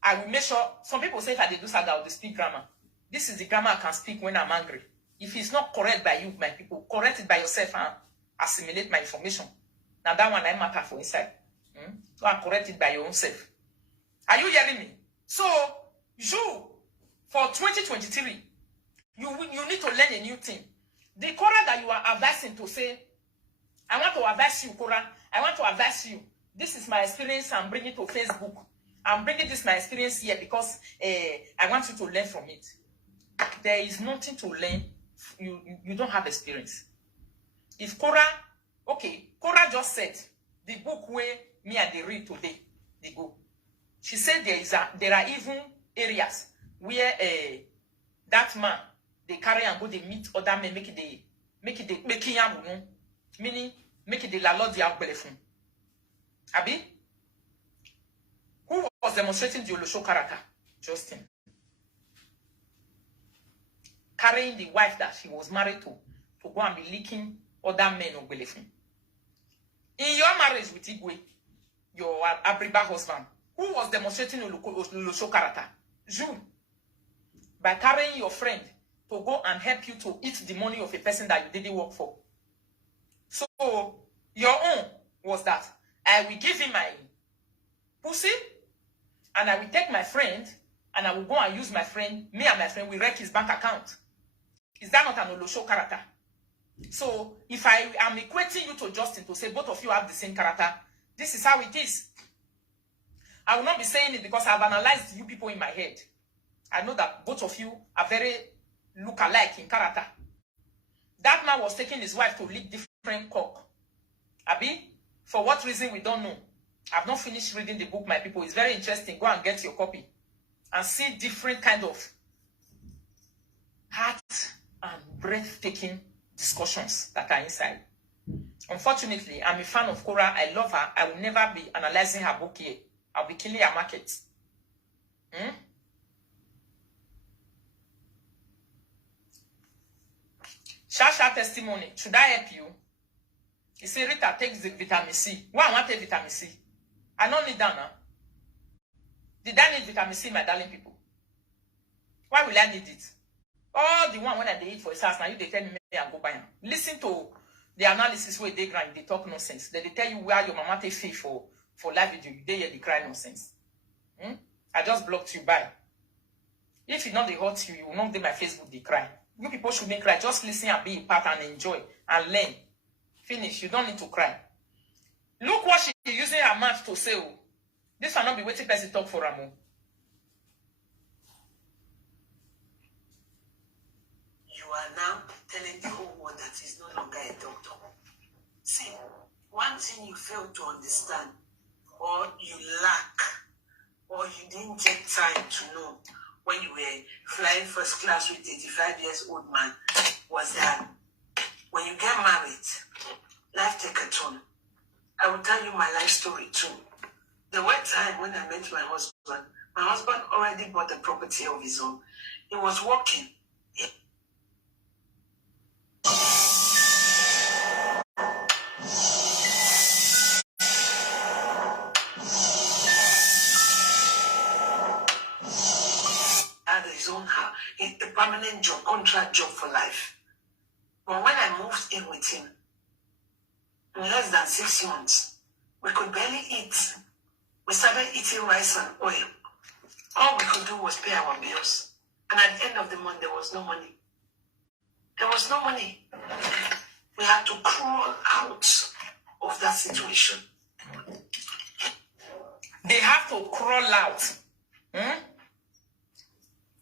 I will make sure. Some people say if I do saga, I will speak grammar. This is the grammar I can speak when I'm angry. If it's not correct by you, my people, correct it by yourself and assimilate my information. Now that one I matter for inside. So I correct it by your own self. Are you hearing me? So you, for 2023, you need to learn a new thing. The Cora that you are advising to say, I want to advise you, Cora. I want to advise you. This is my experience. I'm bringing it to Facebook. I'm bringing this my experience here because I want you to learn from it. There is nothing to learn. You don't have experience. If Cora, okay, Cora just said the book where me and they read today, they go. She said there are even areas where that man they carry and go they meet other men make it meaning make it the la lord the outbelefun. Abi, who was demonstrating the Olosho character? Justin. Carrying the wife that she was married to go and be leaking other men of Belefun. In your marriage with Igwe, your Abriba husband, who was demonstrating Olosho character? You. By carrying your friend to go and help you to eat the money of a person that you didn't work for. So, your own was that I will give him my pussy and I will take my friend and I will go and use my friend, me and my friend will wreck his bank account. Is that not an Olosho character? So, if I am equating you to Justin to say both of you have the same character, this is how it is. I will not be saying it because I've analyzed you people in my head. I know that both of you are very look-alike in character. That man was taking his wife to lick different cock. Abi, for what reason we don't know. I've not finished reading the book, my people. It's very interesting. Go and get your copy and see different kind of heart and breathtaking discussions that are inside. Unfortunately, I'm a fan of Cora. I love her. I will never be analyzing her book here. I'll be killing her market. Shasha testimony. Should I help you? He said, Rita takes the vitamin C. Why I want to take vitamin C? I don't need that now. Did I need vitamin C, my darling people? Why will I need it? All the one when I eat for his house, now you they tell me and go buy them. Listen to the analysis where they grind, they talk nonsense. They tell you where your mama take fee for live video. They hear the cry nonsense. I just blocked you by. If it not they hurt you, you will not do my Facebook they cry. You people should make cry. Just listen and be in part and enjoy and learn. Finish. You don't need to cry. Look what she is using her mouth to say. Oh. This will not be waiting person talk for Ramo. You are now telling the whole world that he's no longer a doctor. See, one thing you fail to understand, or you lack, or you didn't take time to know when you were flying first class with 85-year-old man, was that when you get married, life take a turn. I will tell you my life story too. There were times when I met my husband already bought a property of his own. He was working. Had his own house, a permanent job, contract job for life. But when I moved in with him, in less than 6 months, we could barely eat. We started eating rice and oil. All we could do was pay our bills. And at the end of the month, there was no money. There was no money. We had to crawl out of that situation. They have to crawl out.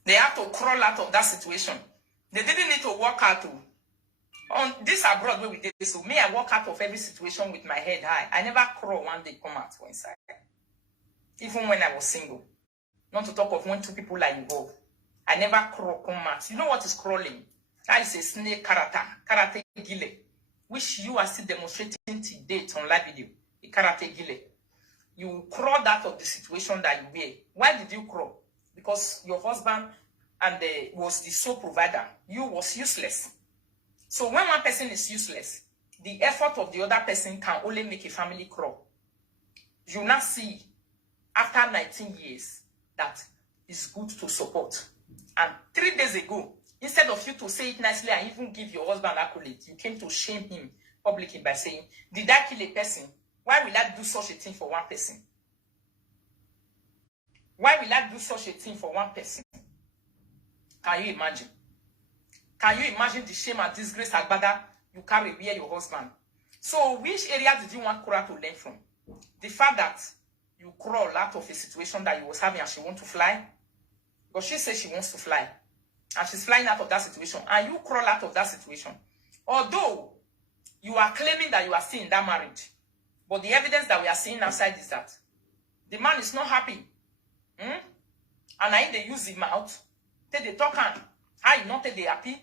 They have to crawl out of that situation. They didn't need to walk out. On this abroad where we did this, so me, I walk out of every situation with my head high. I never crawl one day, come out for inside. Even when I was single. Not to talk of when 2 people are involved. I never crawl, come out. You know what is crawling? That is a snake karate gile, which you are still demonstrating today on live video. The karate gile. You crawled out of the situation that you were. Why did you crawl? Because your husband was the sole provider. You was useless. So when one person is useless, the effort of the other person can only make a family crawl. You now see, after 19 years, that it's good to support. And 3 days ago, instead of you to say it nicely and even give your husband accolade, you came to shame him publicly by saying, did I kill a person? Why will I do such a thing for one person? Why will I do such a thing for one person? Can you imagine? Can you imagine the shame and disgrace Agbada you carry where your husband? So which area did you want Cora to learn from? The fact that you crawl out of a situation that you was having and she want to fly? Because she says she wants to fly. And she's flying out of that situation. And you crawl out of that situation. Although you are claiming that you are still in that marriage. But the evidence that we are seeing outside is that the man is not happy. And I they use the mouth. Take the talk and how you not take the happy?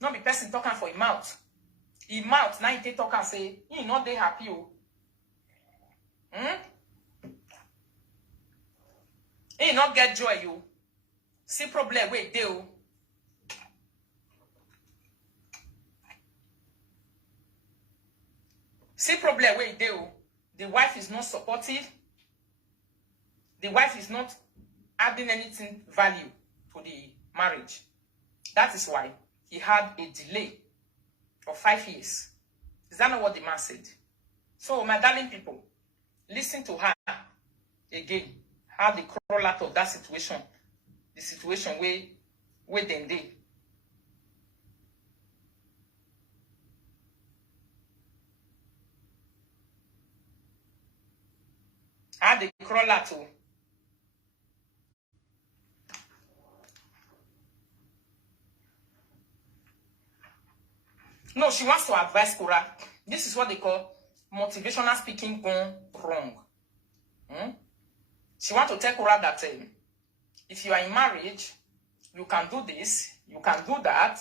Not be person talking for his mouth. His mouth now he talk and say, he not they happy. He not get joy you. See problem where they See problem where they the wife is not supportive. The wife is not adding anything value to the marriage. That is why he had a delay of 5 years. Is that not what the man said? So, my darling people, listen to her again. How they crawl out of that situation. The situation where they did. How they crawl out to. No, she wants to advise Cora. This is what they call motivational speaking gone wrong. She wants to tell Cora that if you are in marriage, you can do this, you can do that,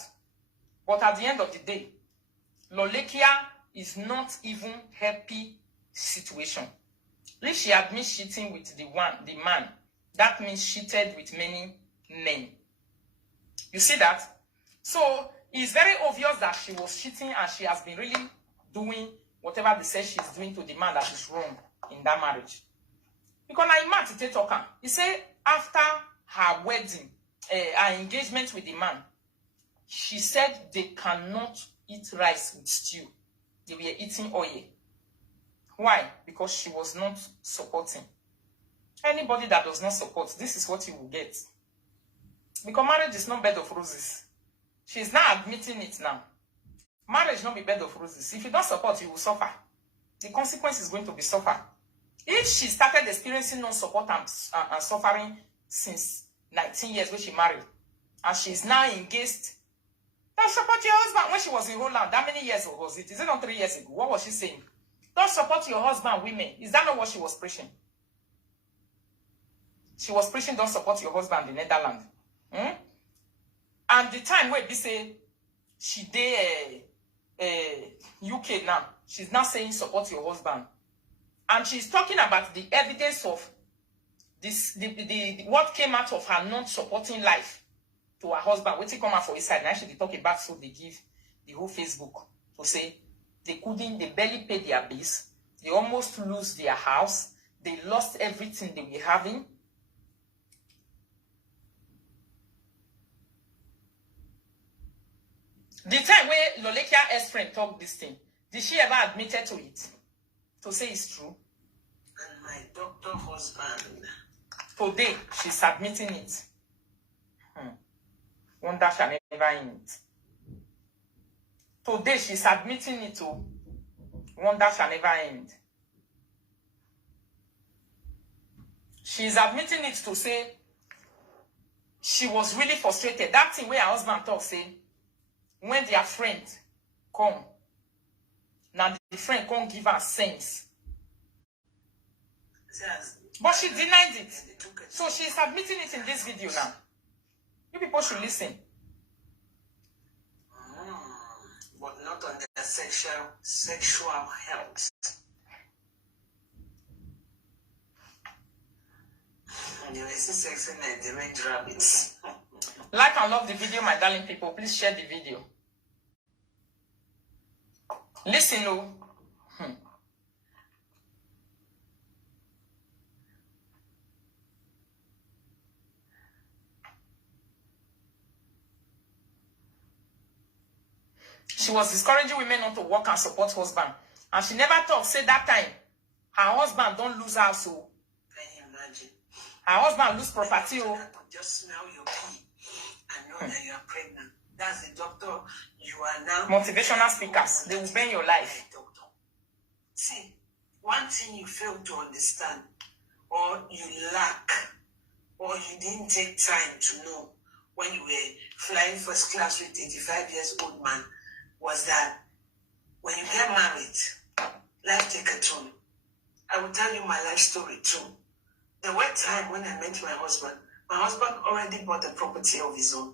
but at the end of the day, Lolekia is not even happy situation. If she admits cheating with the man, that means cheated with many men. You see that? So it's very obvious that she was cheating and she has been really doing whatever they say she's doing to the man that is wrong in that marriage. Because I man to talk, he said after her wedding, her engagement with the man, she said they cannot eat rice with stew. They were eating oil. Why? Because she was not supporting. Anybody that does not support, this is what you will get. Because marriage is not bed of roses. She's not admitting it now. Marriage not be bed of roses. If you don't support, you will suffer. The consequence is going to be suffer. If she started experiencing non-support and suffering since 19 years when she married, and she's now engaged Don't support your husband. When she was in Holland, how many years ago was it? Is it not 3 years ago? What was she saying? Don't support your husband, women. Is that not what she was preaching? She was preaching, don't support your husband in Netherlands. And the time where they say she did UK now, she's now saying support your husband. And she's talking about the evidence of this, what came out of her not supporting life to her husband. What come out for his side? And actually, they talk about, so they give the whole Facebook to say they barely pay their bills. They almost lose their house. They lost everything they were having. The time where Lolekia ex-friend talked this thing, did she ever admit to it? To say it's true? And my doctor husband. Today, she's admitting it. Wonder shall never end. Today, she's admitting it to wonder shall never end. She's admitting it to say she was really frustrated. That thing where her husband talks, say, when their friend come, now the friend can't give her sense. But she denied it. So she's admitting it in this video now. You people should listen. But not on the sexual health. Like and love the video, my darling people. Please share the video. Listen, oh. She was discouraging women not to work and support husband. And she never thought, say that time, her husband don't lose house. So can you imagine? Her husband lose property. Oh. I could just smell your pee and know that you are pregnant. That's the doctor. You are now motivational speakers. They will bend your life. Doctor. See, one thing you fail to understand, or you lack, or you didn't take time to know when you were flying first class with a 85 years old man, was that when you get married, life take a turn. I will tell you my life story too. There were times when I met my husband already bought a property of his own.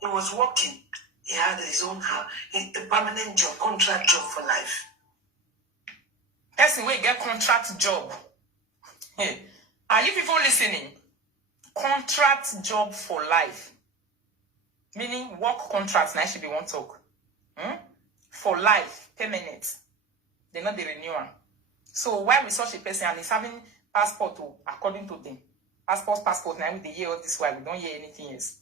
He was working. He had his own house, a permanent job, contract job for life. Person will get contract job. Hey, are you people listening? Contract job for life. Meaning work contracts, now should be one talk. For life, permanent. They're not the renewal. So why with such a person and is having passport to, according to them, passport, now with the year of this why we don't hear anything else.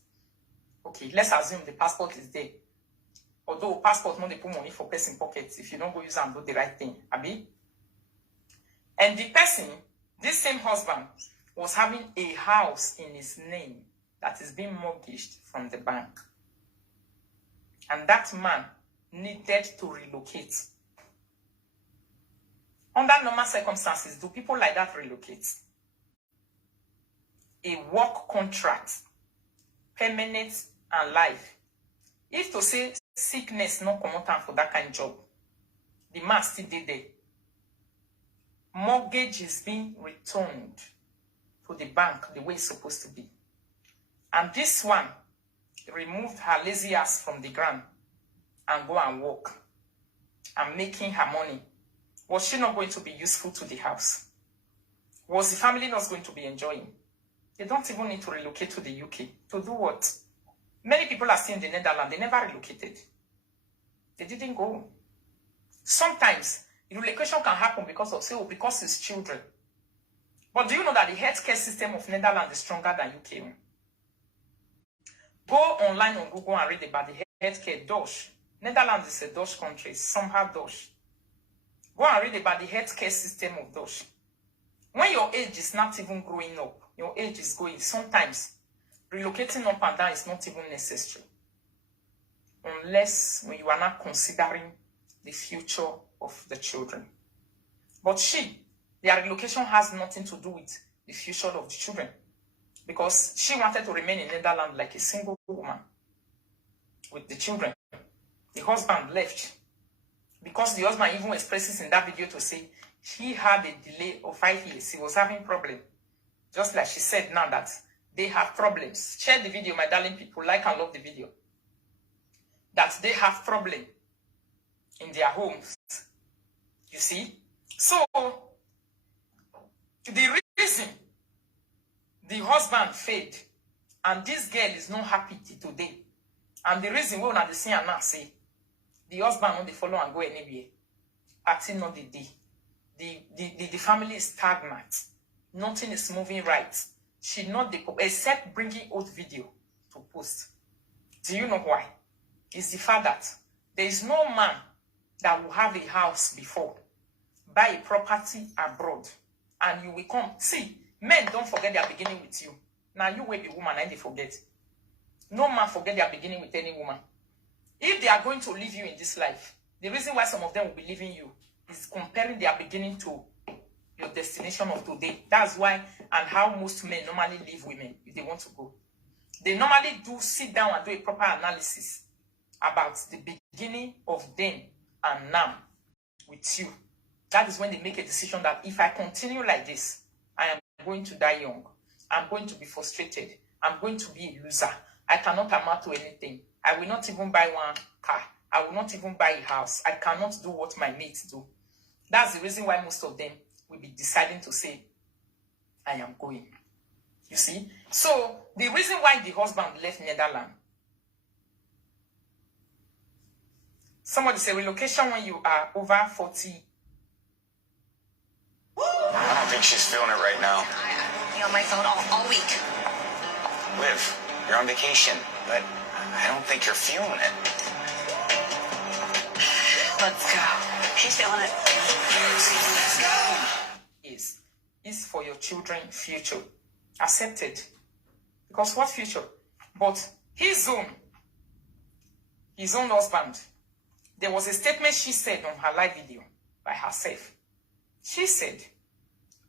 Okay, let's assume the passport is there. Although passport not they put money for person pockets if you don't go use and do the right thing, Abi. And the person, this same husband, was having a house in his name that is being mortgaged from the bank. And that man needed to relocate. Under normal circumstances, do people like that relocate? A work contract, permanent and life. If to say sickness no come out for that kind of job, the man still did there. Mortgage is being returned to the bank the way it's supposed to be. And this one removed her lazy ass from the ground and go and work and making her money. Was she not going to be useful to the house? Was the family not going to be enjoying? They don't even need to relocate to the UK. To do what? Many people are still in the Netherlands. They never relocated. They didn't go. Sometimes relocation can happen because of because it's children. But do you know that the healthcare system of Netherlands is stronger than UK? Go online on Google and read about the healthcare Dutch. Netherlands is a Dutch country, somehow Dutch. Go and read about the healthcare system of Dutch. When your age is not even growing up, your age is going, sometimes relocating up and down is not even necessary. Unless when you are not considering the future of the children. But their relocation has nothing to do with the future of the children. Because she wanted to remain in Netherlands like a single woman with the children. The husband left because the husband even expresses in that video to say he had a delay of 5 years. He was having problem. Just like she said now that they have problems. Share the video, my darling people. Like and love the video. That they have problem in their homes. You see? So, the reason the husband failed and this girl is not happy till today, and the reason we not see and now say the husband not follow and go anywhere, at not the day. The family is stagnant. Nothing is moving right. She not the except bringing old video to post. Do you know why? It's the fact that there is no man that will have a house before, buy a property abroad, and you will come. See, men don't forget their beginning with you. Now you will be woman and they forget. No man forget their beginning with any woman. If they are going to leave you in this life, the reason why some of them will be leaving you is comparing their beginning to your destination of today. That's why and how most men normally leave women if they want to go. They normally do sit down and do a proper analysis about the beginning of them and now with you. That is when they make a decision that if I continue like this, I am going to die young. I'm going to be frustrated. I'm going to be a loser. I cannot amount to anything. I will not even buy one car. I will not even buy a house. I cannot do what my mates do. That's the reason why most of them will be deciding to say, I am going. You see? So, the reason why the husband left Netherlands. Somebody say relocation when you are over 40. I don't think she's feeling it right now. I'll be on my phone all week. Liv, you're on vacation, but I don't think you're feeling it. Let's go. She's feeling it. Let's go. Is for your children's future. Accepted. Because what future? But his own husband. There was a statement she said on her live video by herself. She said,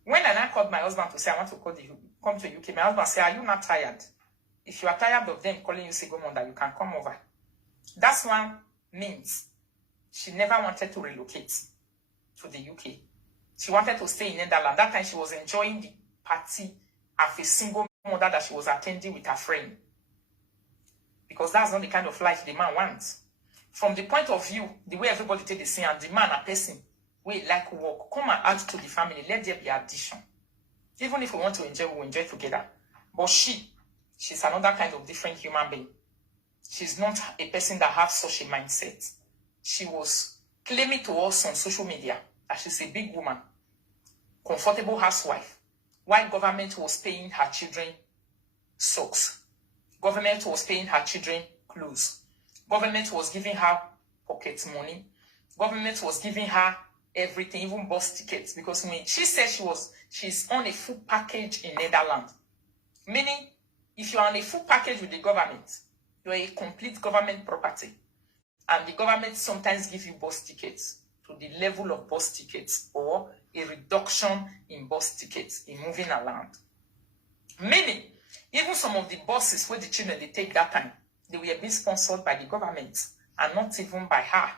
when I called my husband to say I want to come to UK, my husband said, are you not tired? If you are tired of them calling you single mother, you can come over. That's one means she never wanted to relocate to the UK. She wanted to stay in Netherlands. That time she was enjoying the party of a single mother that she was attending with her friend. Because that's not the kind of life the man wants. From the point of view, the way everybody take the scene, and the man, a person, we like work, come and add to the family, let there be addition. Even if we want to enjoy, we'll enjoy together. But she's another kind of different human being. She's not a person that has such a mindset. She was claiming to us on social media that she's a big woman, comfortable housewife, while government was paying her children socks. Government was paying her children clothes. Government was giving her pocket money. Government was giving her everything, even bus tickets. Because when she said she's on a full package in Netherlands. Meaning, if you're on a full package with the government, you're a complete government property. And the government sometimes give you bus tickets to the level of bus tickets or a reduction in bus tickets in moving around. Meaning, even some of the buses where the children they take that time, they were being sponsored by the government and not even by her.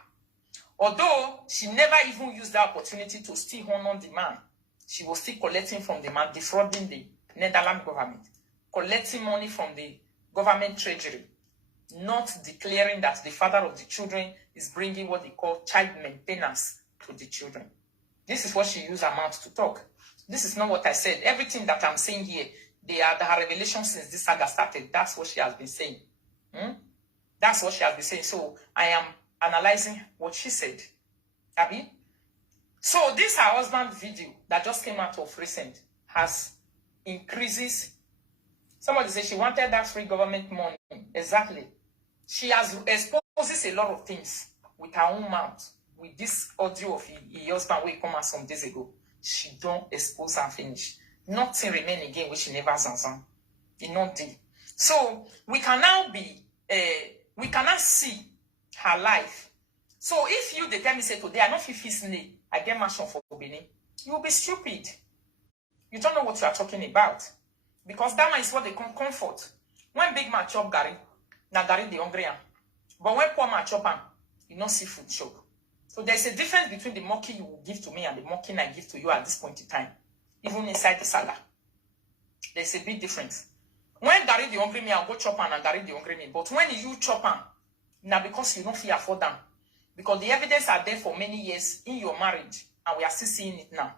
Although she never even used the opportunity to still honor the man, she was still collecting from the man, defrauding the Netherlands government, collecting money from the government treasury, not declaring that the father of the children is bringing what they call child maintenance to the children. This is what she used her mouth to talk. This is not what I said. Everything that I'm saying here, her revelation since this saga started. That's what she has been saying. That's what she has been saying. So I am analyzing what she said. Abby? So this her husband video that just came out of recent has increases. Somebody said she wanted that free government money. Exactly. She has exposes a lot of things with her own mouth. With this audio of her husband will come out some days ago. She don't expose and finish. Nothing remain again which she never zanzan. It not did. So we can now see her life. So if you tell me say today I know if his name I get mansion for Benin, you will be stupid. You don't know what you are talking about. Because that man is what they call comfort. When big man chop gari, na gari the hungry am. But when poor man chop am, you not see food shop. So there's a difference between the monkey you will give to me and the monkey I give to you at this point in time. Even inside the saga. There's a big difference. When Gary the hungry me, I'll go chop and Gary the hungry me. But when you chop am, now because you don't feel afford them. Because the evidence are there for many years in your marriage, and we are still seeing it now.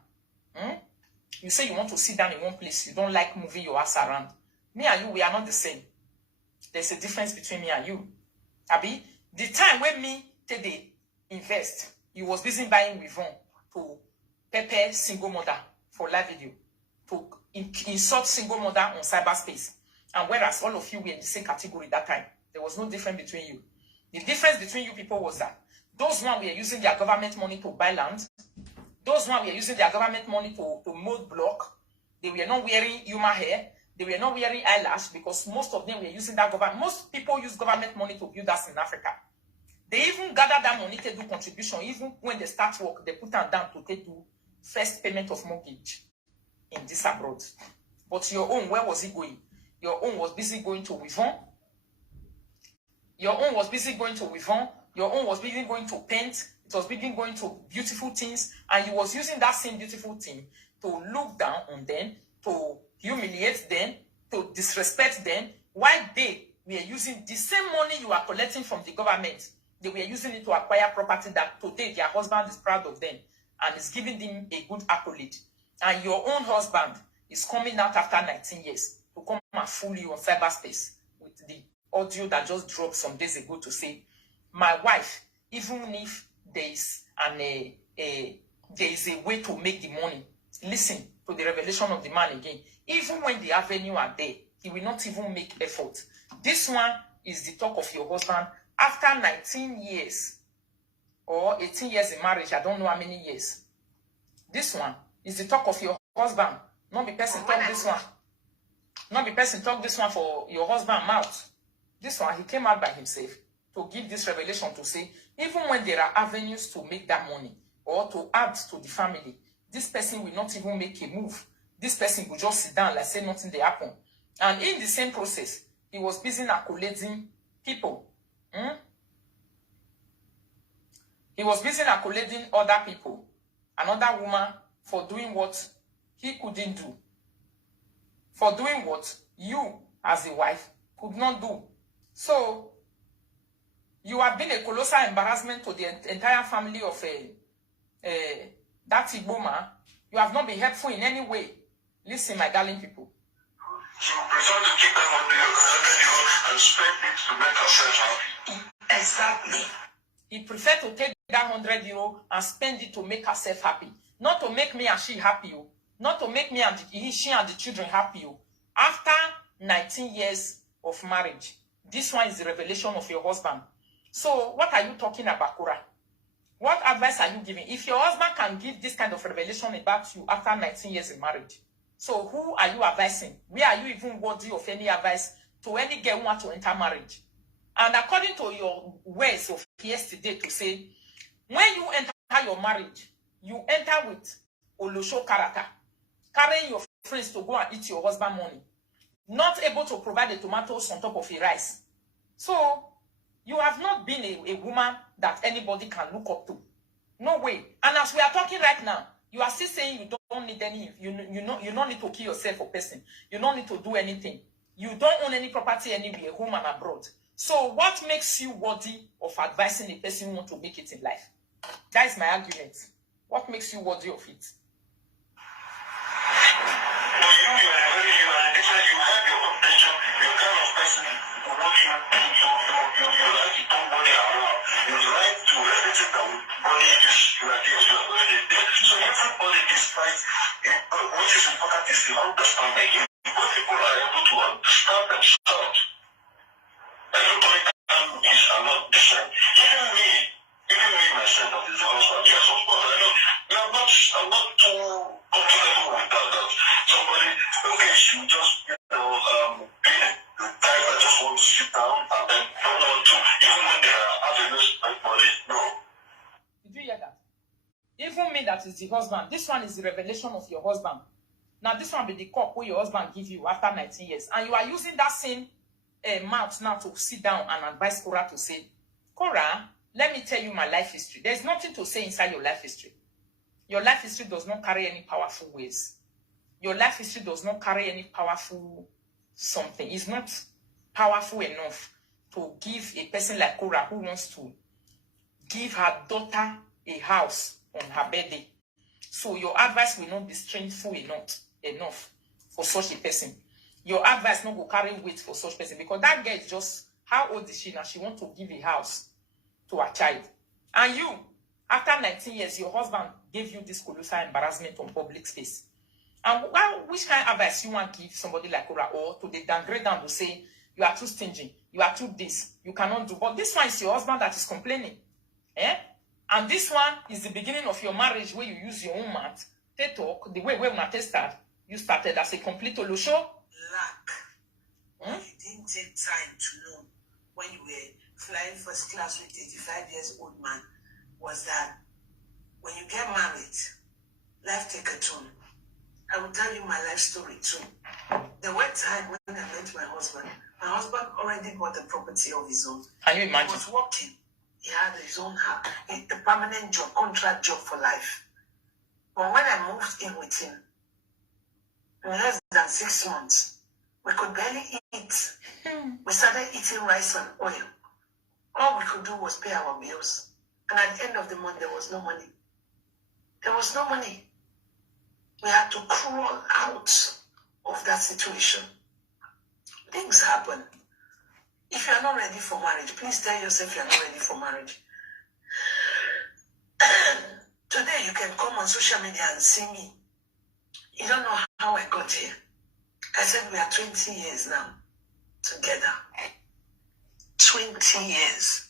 You say you want to sit down in one place, you don't like moving your ass around. Me and you, we are not the same. There's a difference between me and you. Abi, the time when me take the invest, you was busy buying Rivon to pepper single mother for live video, to insult single mother on cyberspace. And whereas all of you were in the same category that time, there was no difference between you. The difference between you people was that those one were using their government money to buy land. Those one were using their government money to mold block. They were not wearing human hair. They were not wearing eyelash because most of them were using that government. Most people use government money to build us in Africa. They even gather that money to do contribution. Even when they start work, they put them down to take do first payment of mortgage in this abroad. But your own, where was it going? Your own was busy going to Wivon. Your own was busy going to Wivon. Your own was busy going to paint. It was busy going to beautiful things. And you was using that same beautiful thing to look down on them, to humiliate them, to disrespect them. While they were using the same money you are collecting from the government, they were using it to acquire property that today their husband is proud of them and is giving them a good accolade. And your own husband is coming out after 19 years to come and fool you on cyberspace with the audio that just dropped some days ago to say, my wife, even if there is a way to make the money, listen to the revelation of the man again. Even when the avenue are there, he will not even make effort. This one is the talk of your husband after 19 years or 18 years in marriage. I don't know how many years. This one is the talk of your husband. Not the person talk this one. Not the person talk this one for your husband mouth. This one, he came out by himself to give this revelation to say, even when there are avenues to make that money or to add to the family, this person will not even make a move. This person will just sit down like say nothing they happen. And in the same process, he was busy accolading people. He was busy accolading other people, another woman, for doing what he couldn't do. For doing what you, as a wife, could not do. So, you have been a colossal embarrassment to the entire family of that Igbo man. You have not been helpful in any way. Listen, my darling people. She prefer to keep them on the and spend it to make herself happy. Exactly. He preferred to take that €100 and spend it to make herself happy. Not to make me and she happy. Not to make me and she and the children happy. After 19 years of marriage, this one is the revelation of your husband. So, what are you talking about, Kura? What advice are you giving? If your husband can give this kind of revelation about you after 19 years in marriage, so who are you advising? Where are you even worthy of any advice to any girl who wants to enter marriage? And according to your words of yesterday to say, when you enter your marriage, you enter with Olosho character, carrying your friends to go and eat your husband's money, not able to provide the tomatoes on top of a rice. So, you have not been a woman that anybody can look up to. No way. And as we are talking right now, you are still saying you don't need any, you don't need to kill yourself for person. You don't need to do anything. You don't own any property anywhere, home and abroad. So what makes you worthy of advising a person who wants to make it in life? That is my argument. What makes you worthy of it? No, you are different. You have your own nature. You're kind of person who wants you like to turn money around. You like to everything that money is like this. You are going in there. So everybody, despite what is important is the understanding. When people are able to understand themselves, everybody is not the same. Even me myself, that is the husband. Yes, of course, I know. I'm not too comfortable with that somebody, okay, you just, being the guy that just want to sit down and then don't want to, even when they are having this money, no. Did you hear that? Even me that is the husband, this one is the revelation of your husband. Now, this one be the cup where your husband give you after 19 years. And you are using that same mouth now to sit down and advise Cora to say, Cora, let me tell you my life history. There's nothing to say inside your life history. Your life history does not carry any powerful ways. Your life history does not carry any powerful something. It's not powerful enough to give a person like Cora who wants to give her daughter a house on her birthday. So your advice will not be strengthful enough for such a person. Your advice not go carry weight for such person because that girl is just, how old is she now? She wants to give a house to her child. And you, after 19 years, your husband gave you this colossal embarrassment on public space. And which kind of advice you want to give somebody like Cora, or to the downgrade down to say, you are too stingy, you are too this, you cannot do. But this one is your husband that is complaining. Eh? And this one is the beginning of your marriage where you use your own mouth. They talk, the way when we started, you started as a complete Lolo show. Lack. You didn't take time to know when you were flying first class with 85 years old man, was that when you get married, life take a turn. I will tell you my life story too. There were times when I met my husband already bought a property of his own. Can you imagine? He was working. He had his own house, a permanent job, contract job for life. But when I moved in with him, in less than 6 months, we could barely eat. We started eating rice and oil. All we could do was pay our bills. And at the end of the month, there was no money. There was no money. We had to crawl out of that situation. Things happen. If you are not ready for marriage, please tell yourself you are not ready for marriage. Today, you can come on social media and see me. You don't know how I got here. I said we are 20 years now together. 20 years.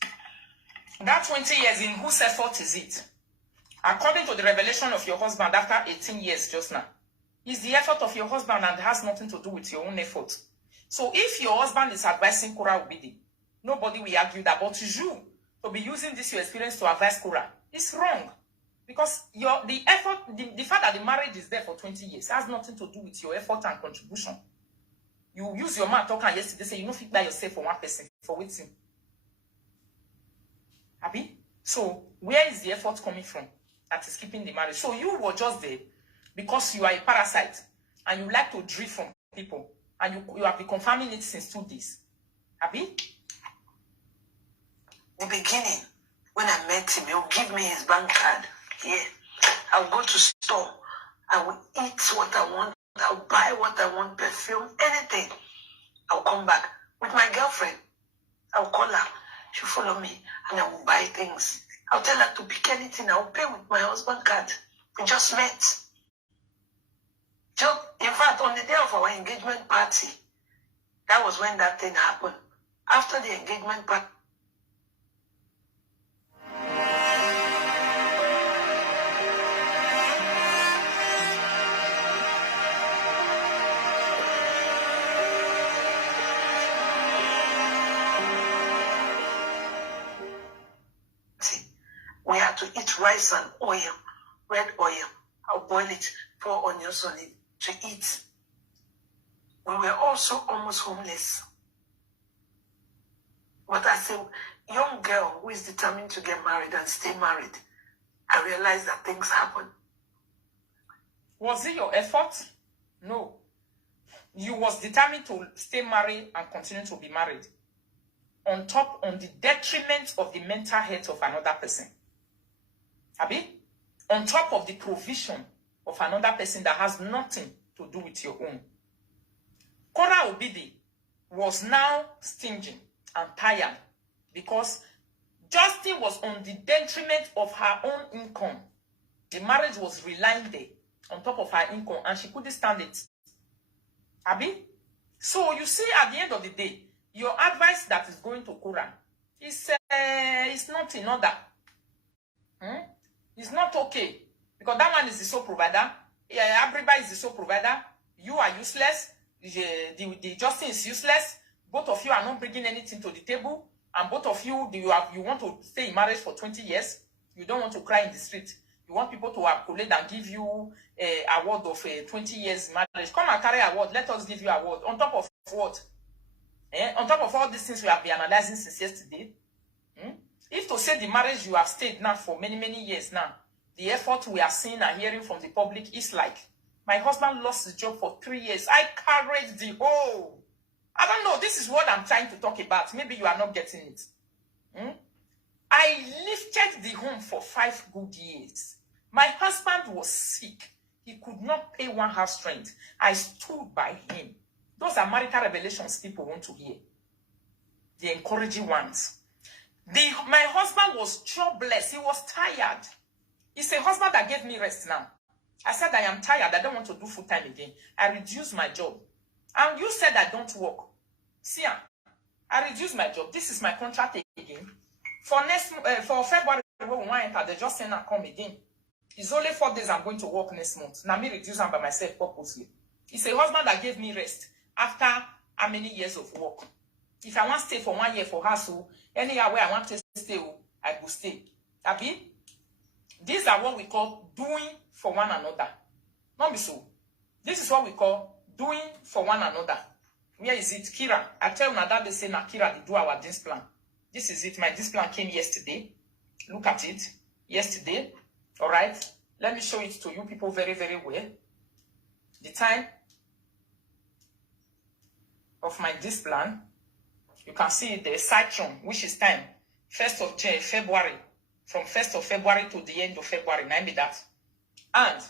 That 20 years, in whose effort is it? According to the revelation of your husband after 18 years just now, it's the effort of your husband and has nothing to do with your own effort. So if your husband is advising Cora Obidi, nobody will argue that. But you, to be using this your experience to advise Cora, it's wrong. Because the fact that the marriage is there for 20 years has nothing to do with your effort and contribution. You use your man talking yesterday, say you don't fit by yourself for one person, for waiting. Abi? So where is the effort coming from that is keeping the marriage? So you were just there because you are a parasite and you like to drift from people. And you have been confirming it since 2 days. Abi? The beginning, when I met him, he'll give me his bank card. Yeah. I'll go to store. I will eat what I want. I'll buy what I want, perfume, anything. I'll come back. With my girlfriend, I'll call her. She'll follow me and I will buy things. I'll tell her to pick anything. I'll pay with my husband card. We just met. In fact, on the day of our engagement party, that was when that thing happened. After the engagement party, we had to eat rice and oil, red oil. I'll boil it, pour onions on it to eat. We were also almost homeless. But as a young girl who is determined to get married and stay married, I realized that things happen. Was it your effort? No. You was determined to stay married and continue to be married. On the detriment of the mental health of another person. Abi? On top of the provision of another person that has nothing to do with your own. Cora Obidi was now stingy and tired because Justin was on the detriment of her own income. The marriage was relying there on top of her income and she couldn't stand it. Abi? So you see, at the end of the day, your advice that is going to Cora is not in order. It's not okay. Because that one is the sole provider. Everybody is the sole provider. You are useless. The Justin is useless. Both of you are not bringing anything to the table. And both of you, you want to stay in marriage for 20 years. You don't want to cry in the street. You want people to accolade and give you an award of 20 years marriage. Come and carry award. Let us give you award. On top of what? On top of all these things we have been analyzing since yesterday. If to say the marriage you have stayed now for many, many years now, the effort we are seeing and hearing from the public is like, my husband lost his job for 3 years. I carried the whole. I don't know. This is what I'm trying to talk about. Maybe you are not getting it. I lifted the home for 5 good years. My husband was sick. He could not pay one house rent. I stood by him. Those are marital revelations people want to hear. The encouraging ones. My husband was jobless. He was tired. It's a husband that gave me rest now. I said, I am tired. I don't want to do full time again. I reduced my job. And you said I don't work. See, I reduced my job. This is my contract again. For February, when we want to enter, they just saying I come again. It's only 4 days I'm going to work next month. Now me reduce them by myself purposely. It's a husband that gave me rest after how many years of work. If I want to stay for 1 year for hustle, anywhere where I want to stay, I will stay. Abi? These are what we call doing for one another. Not be so. This is what we call doing for one another. Where is it? Kira. I tell you that they say na Kira, they do our discipline. This is it. My discipline came yesterday. Look at it. Yesterday. All right. Let me show it to you people very, very well. The time of my discipline. You can see the Citron, which is time. 1st of February. From 1st of February to the end of February. Now, that. And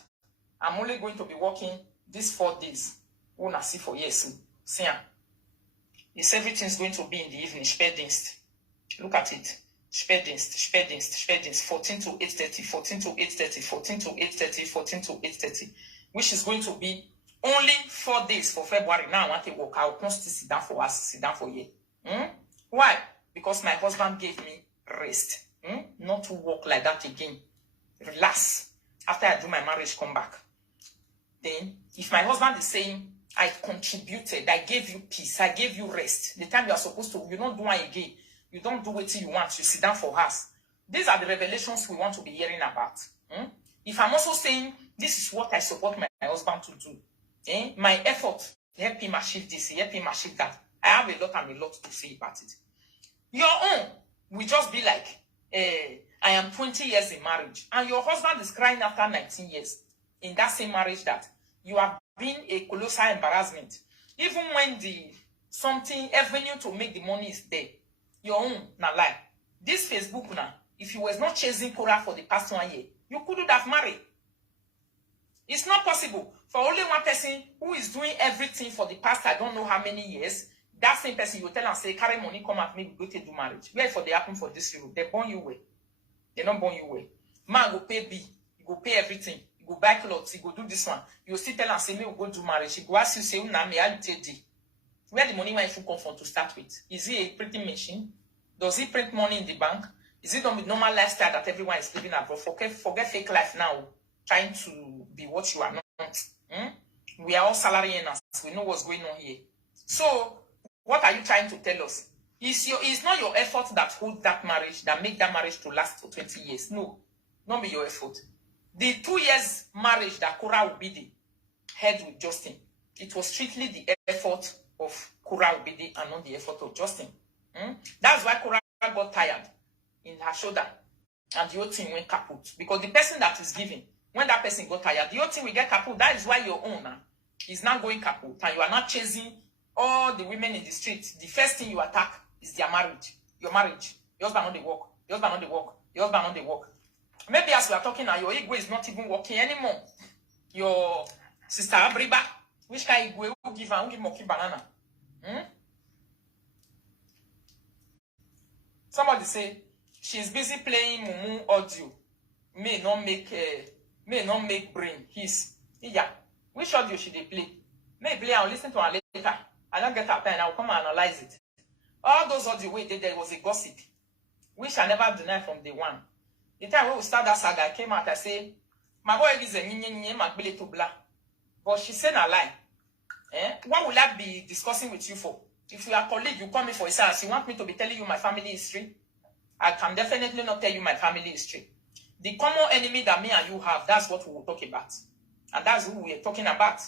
I'm only going to be working these 4 days. When I see for yes. See, it's everything's going to be in the evening. Spätdienst. Look at it. Spätdienst. 14 to 8:30, 14 to 8:30, 14 to 8:30, 14 to 8:30. Which is going to be only 4 days for February. Now I want to work. I will constantly sit down for us, sit down for you. Why? Because my husband gave me rest. Not to work like that again. Relax. After I do my marriage, come back. Then, if my husband is saying, I contributed, I gave you peace, I gave you rest. The time you are supposed to, you don't do it again. You don't do what you want. You sit down for us. These are the revelations we want to be hearing about. If I'm also saying, this is what I support my husband to do. My effort, help him achieve this, help him achieve that. I have a lot and a lot to say about it. Your own will just be like, I am 20 years in marriage. And your husband is crying after 19 years in that same marriage that you have been a colossal embarrassment. Even when the something avenue to make the money is there, your own na lie. This Facebook now, if you was not chasing Cora for the past 1 year, you couldn't have married. It's not possible for only one person who is doing everything for the past I don't know how many years. That same person you tell and say, carry money, come at me, go to do marriage. Where for they happen for this Europe? They born you way. They not born you way. Man go pay B, you go pay everything. You go buy clothes, you go do this one. You still tell and say, me go do marriage. You go ask you, say, me, I'll tell you. Where the money went from come from to start with? Is it a printing machine? Does he print money in the bank? Is it the normal lifestyle that everyone is living abroad? Forget fake life now, trying to be what you are not. We are all salary earners. We know what's going on here. So, what are you trying to tell us? It's not your effort that hold that marriage, that make that marriage to last for 20 years. No, not be your effort. The 2 years marriage that Cora will be the head with Justin, it was strictly the effort of Cora Obidi and not the effort of Justin. That's why Cora got tired in her shoulder and the whole thing went kaput. Because the person that is giving, when that person got tired, the whole thing will get kaput. That is why your own is now going kaput and you are not chasing all the women in the street. The first thing you attack is their marriage. Your marriage. Your husband on the work. Your husband on the work. Your husband on the work. Maybe as we are talking now, your ego is not even working anymore. Your sister Abriba, which kind of ego will give her, give monkey banana? Somebody say she's busy playing Mumu audio. May not make brain his. Yeah. Which audio should they play? May play and listen to her later. I don't get her pen. I will come and analyze it. All those audio wait there was a gossip, which I never denied from day one. The time when we start that saga, I came out, I say, my boy is a nye to blah. But she said a lie. What will I be discussing with you for? If you are a colleague, you call me for a service, you want me to be telling you my family history? I can definitely not tell you my family history. The common enemy that me and you have, that's what we will talk about. And that's who we are talking about.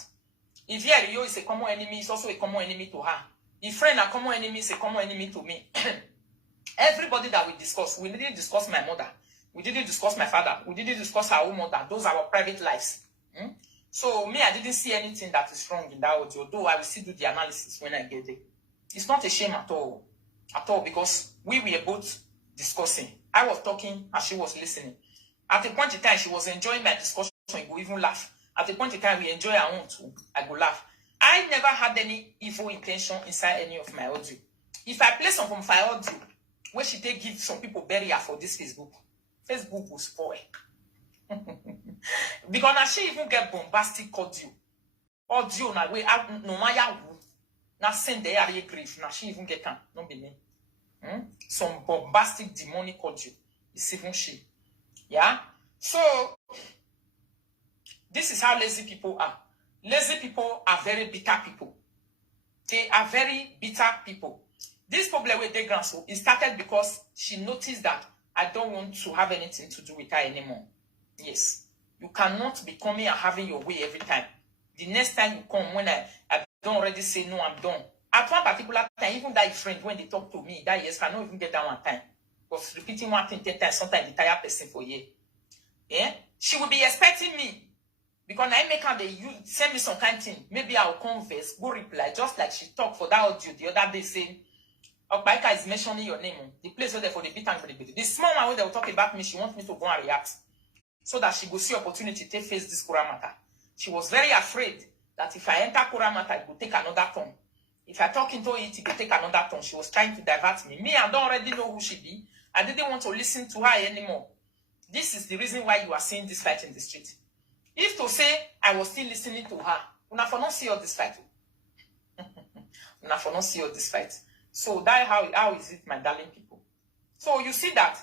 If Rio is a common enemy, it's also a common enemy to her. If friend a common enemy, is a common enemy to me. Everybody that we discuss, we didn't discuss my mother. We didn't discuss my father. We didn't discuss our own mother. Those are our private lives. So me, I didn't see anything that is wrong in that audio, though I will still do the analysis when I get there. It's not a shame at all, because we were both discussing. I was talking and she was listening. At a point in time, she was enjoying my discussion. We go even laugh. At a point in time, we enjoy our own too. I go laugh. I never had any evil intention inside any of my audio. If I play some from my audio, where she take give some people burial for this Facebook will spoil. Because now she even get bombastic audio na way no matter who now send the area grief. Now she even get can not be me. Some bombastic demonic audio. It's even she. Yeah. So this is how lazy people are. Lazy people are very bitter people. They are very bitter people. This problem with the grandson, it started because she noticed that I don't want to have anything to do with her anymore. Yes. You cannot be coming and having your way every time. The next time you come, when I don't already say no, I'm done. At one particular time, even that friend, when they talk to me, that yes, cannot even get that one time. Because repeating one thing 10 times, sometimes the entire person for you. Yeah? She will be expecting me. Because I make her, you send me some kind of thing. Maybe I'll converse, go reply, just like she talked for that audio the other day saying, Okbaika is mentioning your name. The place where they for the bit and for the bit. The small one where they will talk about me, she wants me to go and react. So that she will see opportunity to face this Kura matter. She was very afraid that if I enter Kura matter, it will take another turn. If I talk into it, it will take another turn. She was trying to divert me. Me, I don't already know who she be. I didn't want to listen to her anymore. This is the reason why you are seeing this fight in the street. If to say I was still listening to her, una for not see all this fight. Una for not see all this fight. So that how is it, my darling people? So you see that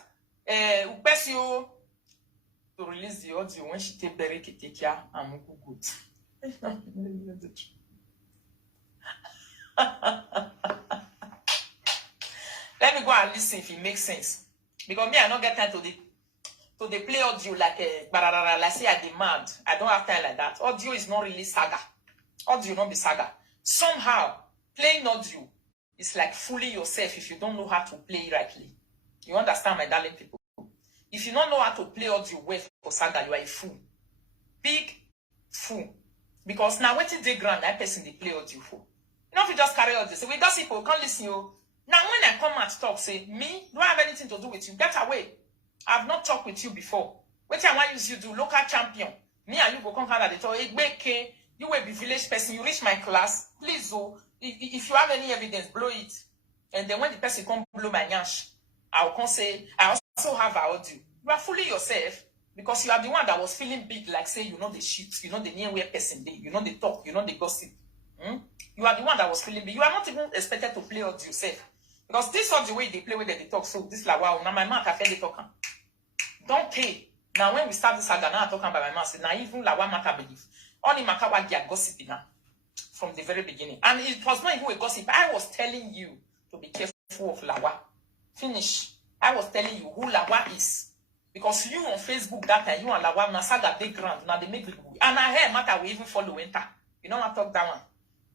Upesio to release the audio when she take Berry Kitekia and Muku good. Let me go and listen if it makes sense. Because me, I don't get time to the play audio like say I demand. I don't have time like that. Audio is not really saga. Audio not be saga. Somehow, playing audio is like fooling yourself if you don't know how to play rightly. You understand, my darling people? If you don't know how to play audio well for saga, you are a fool. Big fool. Because now what is the ground that person they play audio for? You know if you just carry audio, say we got people can't listen you. Now when I come and talk, say me, do I have anything to do with you? Get away. I've not talked with you before. What I want you to do, local champion. Me and you go come Canada. They talk, hey, you will be village person. You reach my class. Please, oh, if you have any evidence, blow it. And then when the person come blow my nyash, I'll come say, I also have audio. You are fooling yourself because you are the one that was feeling big, like say, you know the shit, you know the near where person day, you know the talk, you know the gossip. You are the one that was feeling big. You are not even expected to play audio yourself. Because this is the way they play with they talk. So this is like, wow, now my mouth I feel they talking. Don't pay. Now when we start this saga, now I'm talking about my mouth. Now even like what matter believe. Only Makawa get gossiping now. From the very beginning. And it was not even a gossip. I was telling you to be careful of Lawa. Finish. I was telling you who Lawa is. Because you on Facebook that time, you and Lawa, now saga big ground. Now they make people. And now hair matter we even follow winter. You know what I talk that one?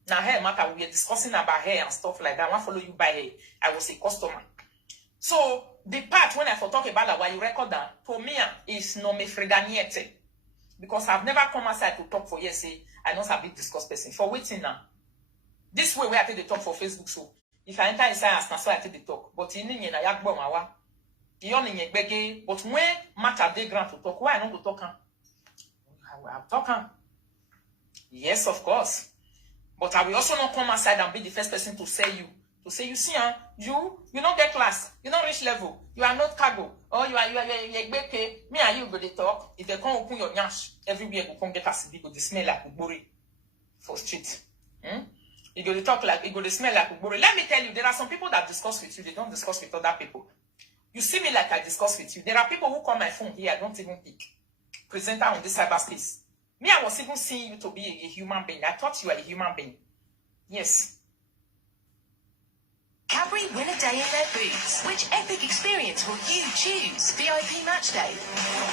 Now hair matter we are discussing about hair and stuff like that. I want to follow you by hair. I was a customer. So the part when I for talk about Lawa, you record that to me is no me freganiete. Because I've never come outside to talk for years. Say I know a big discuss person. For waiting now. This way where I take the talk for Facebook. So if I enter inside as so I take the talk. But in the na yak mawa. But when matter they grant to talk, why I not to talk? I'm talking. Yes, of course. But I will also not come outside and be the first person to say you. To say, you see, you don't get class, you don't reach level, you are not cargo, or you are me and you go to talk. If they come open your nyash, everywhere go come get us big, go to smell like ubori for street. You go to talk like you go to smell like ubori. Let me tell you, there are some people that discuss with you, they don't discuss with other people. You see me like I discuss with you. There are people who call my phone here, I don't even pick. Presenter on this cyberspace. Me, I was even seeing you to be a human being. I thought you were a human being. Yes. Cadbury win a day in their boots. Which epic experience will you choose? VIP match day,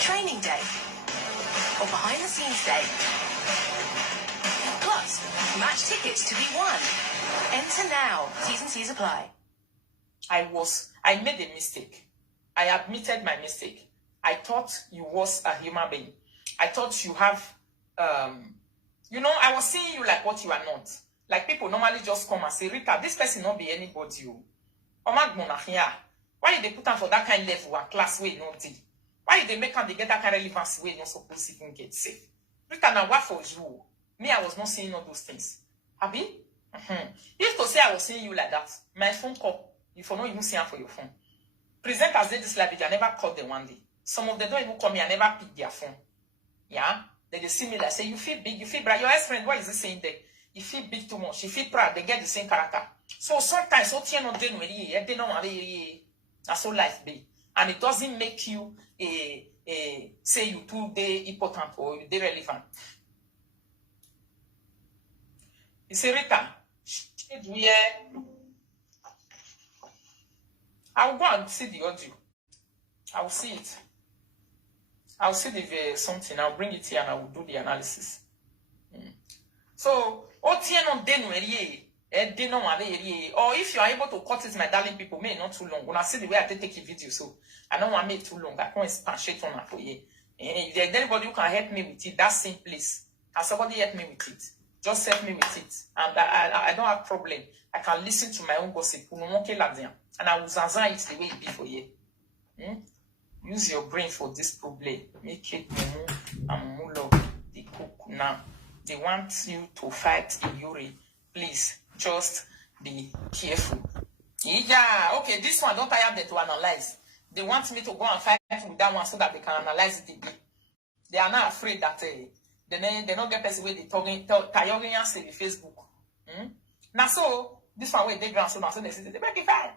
training day, or behind the scenes day? Plus, match tickets to be won. Enter now. T's and C's apply. I made a mistake. I admitted my mistake. I thought you was a human being. I thought you have, you know, I was seeing you like what you are not. Like people normally just come and say, Rita, this person not be anybody. Why they put on for that kind of level and class way not did? Why they make them get that kind of relevance way not supposed to even get safe? Rita, now what for you? Me, I was not seeing all those things. Abi? If to say I was seeing you like that, my phone call, you for not even see for your phone. Presenters did this live, I never called them one day. Some of them don't even call me, I never pick their phone. Yeah? They see me like, say, you feel big, you feel bright. Your ex-friend, what is he saying there? You feel big too much, you feel proud, they get the same character. So sometimes, so they don't want to that's so life be. And it doesn't make you say you too important or they relevant. You say, Rita, I will go and see the audio. I will see it. I'll see the something. I'll bring it here and I will do the analysis. So, or if you are able to cut it, my darling people, may not too long. When I see the way I take a video, so I don't want to make it too long. I can't expatiate on it for you. If there's anybody who can help me with it, that same place. Can somebody help me with it? Just help me with it. And I don't have problem. I can listen to my own gossip. And I will zanzan it the way it be for you. Use your brain for this problem. Make it mumu and mulo. The cook now. They want you to fight in Yuri. Please, just be careful. Yeah, okay, this one, don't tire them to analyze. They want me to go and fight with that one so that they can analyze it again. They are not afraid that they don't get person where they talking tiring and say Facebook. Now so this one way they ground so now so they say they make it fine.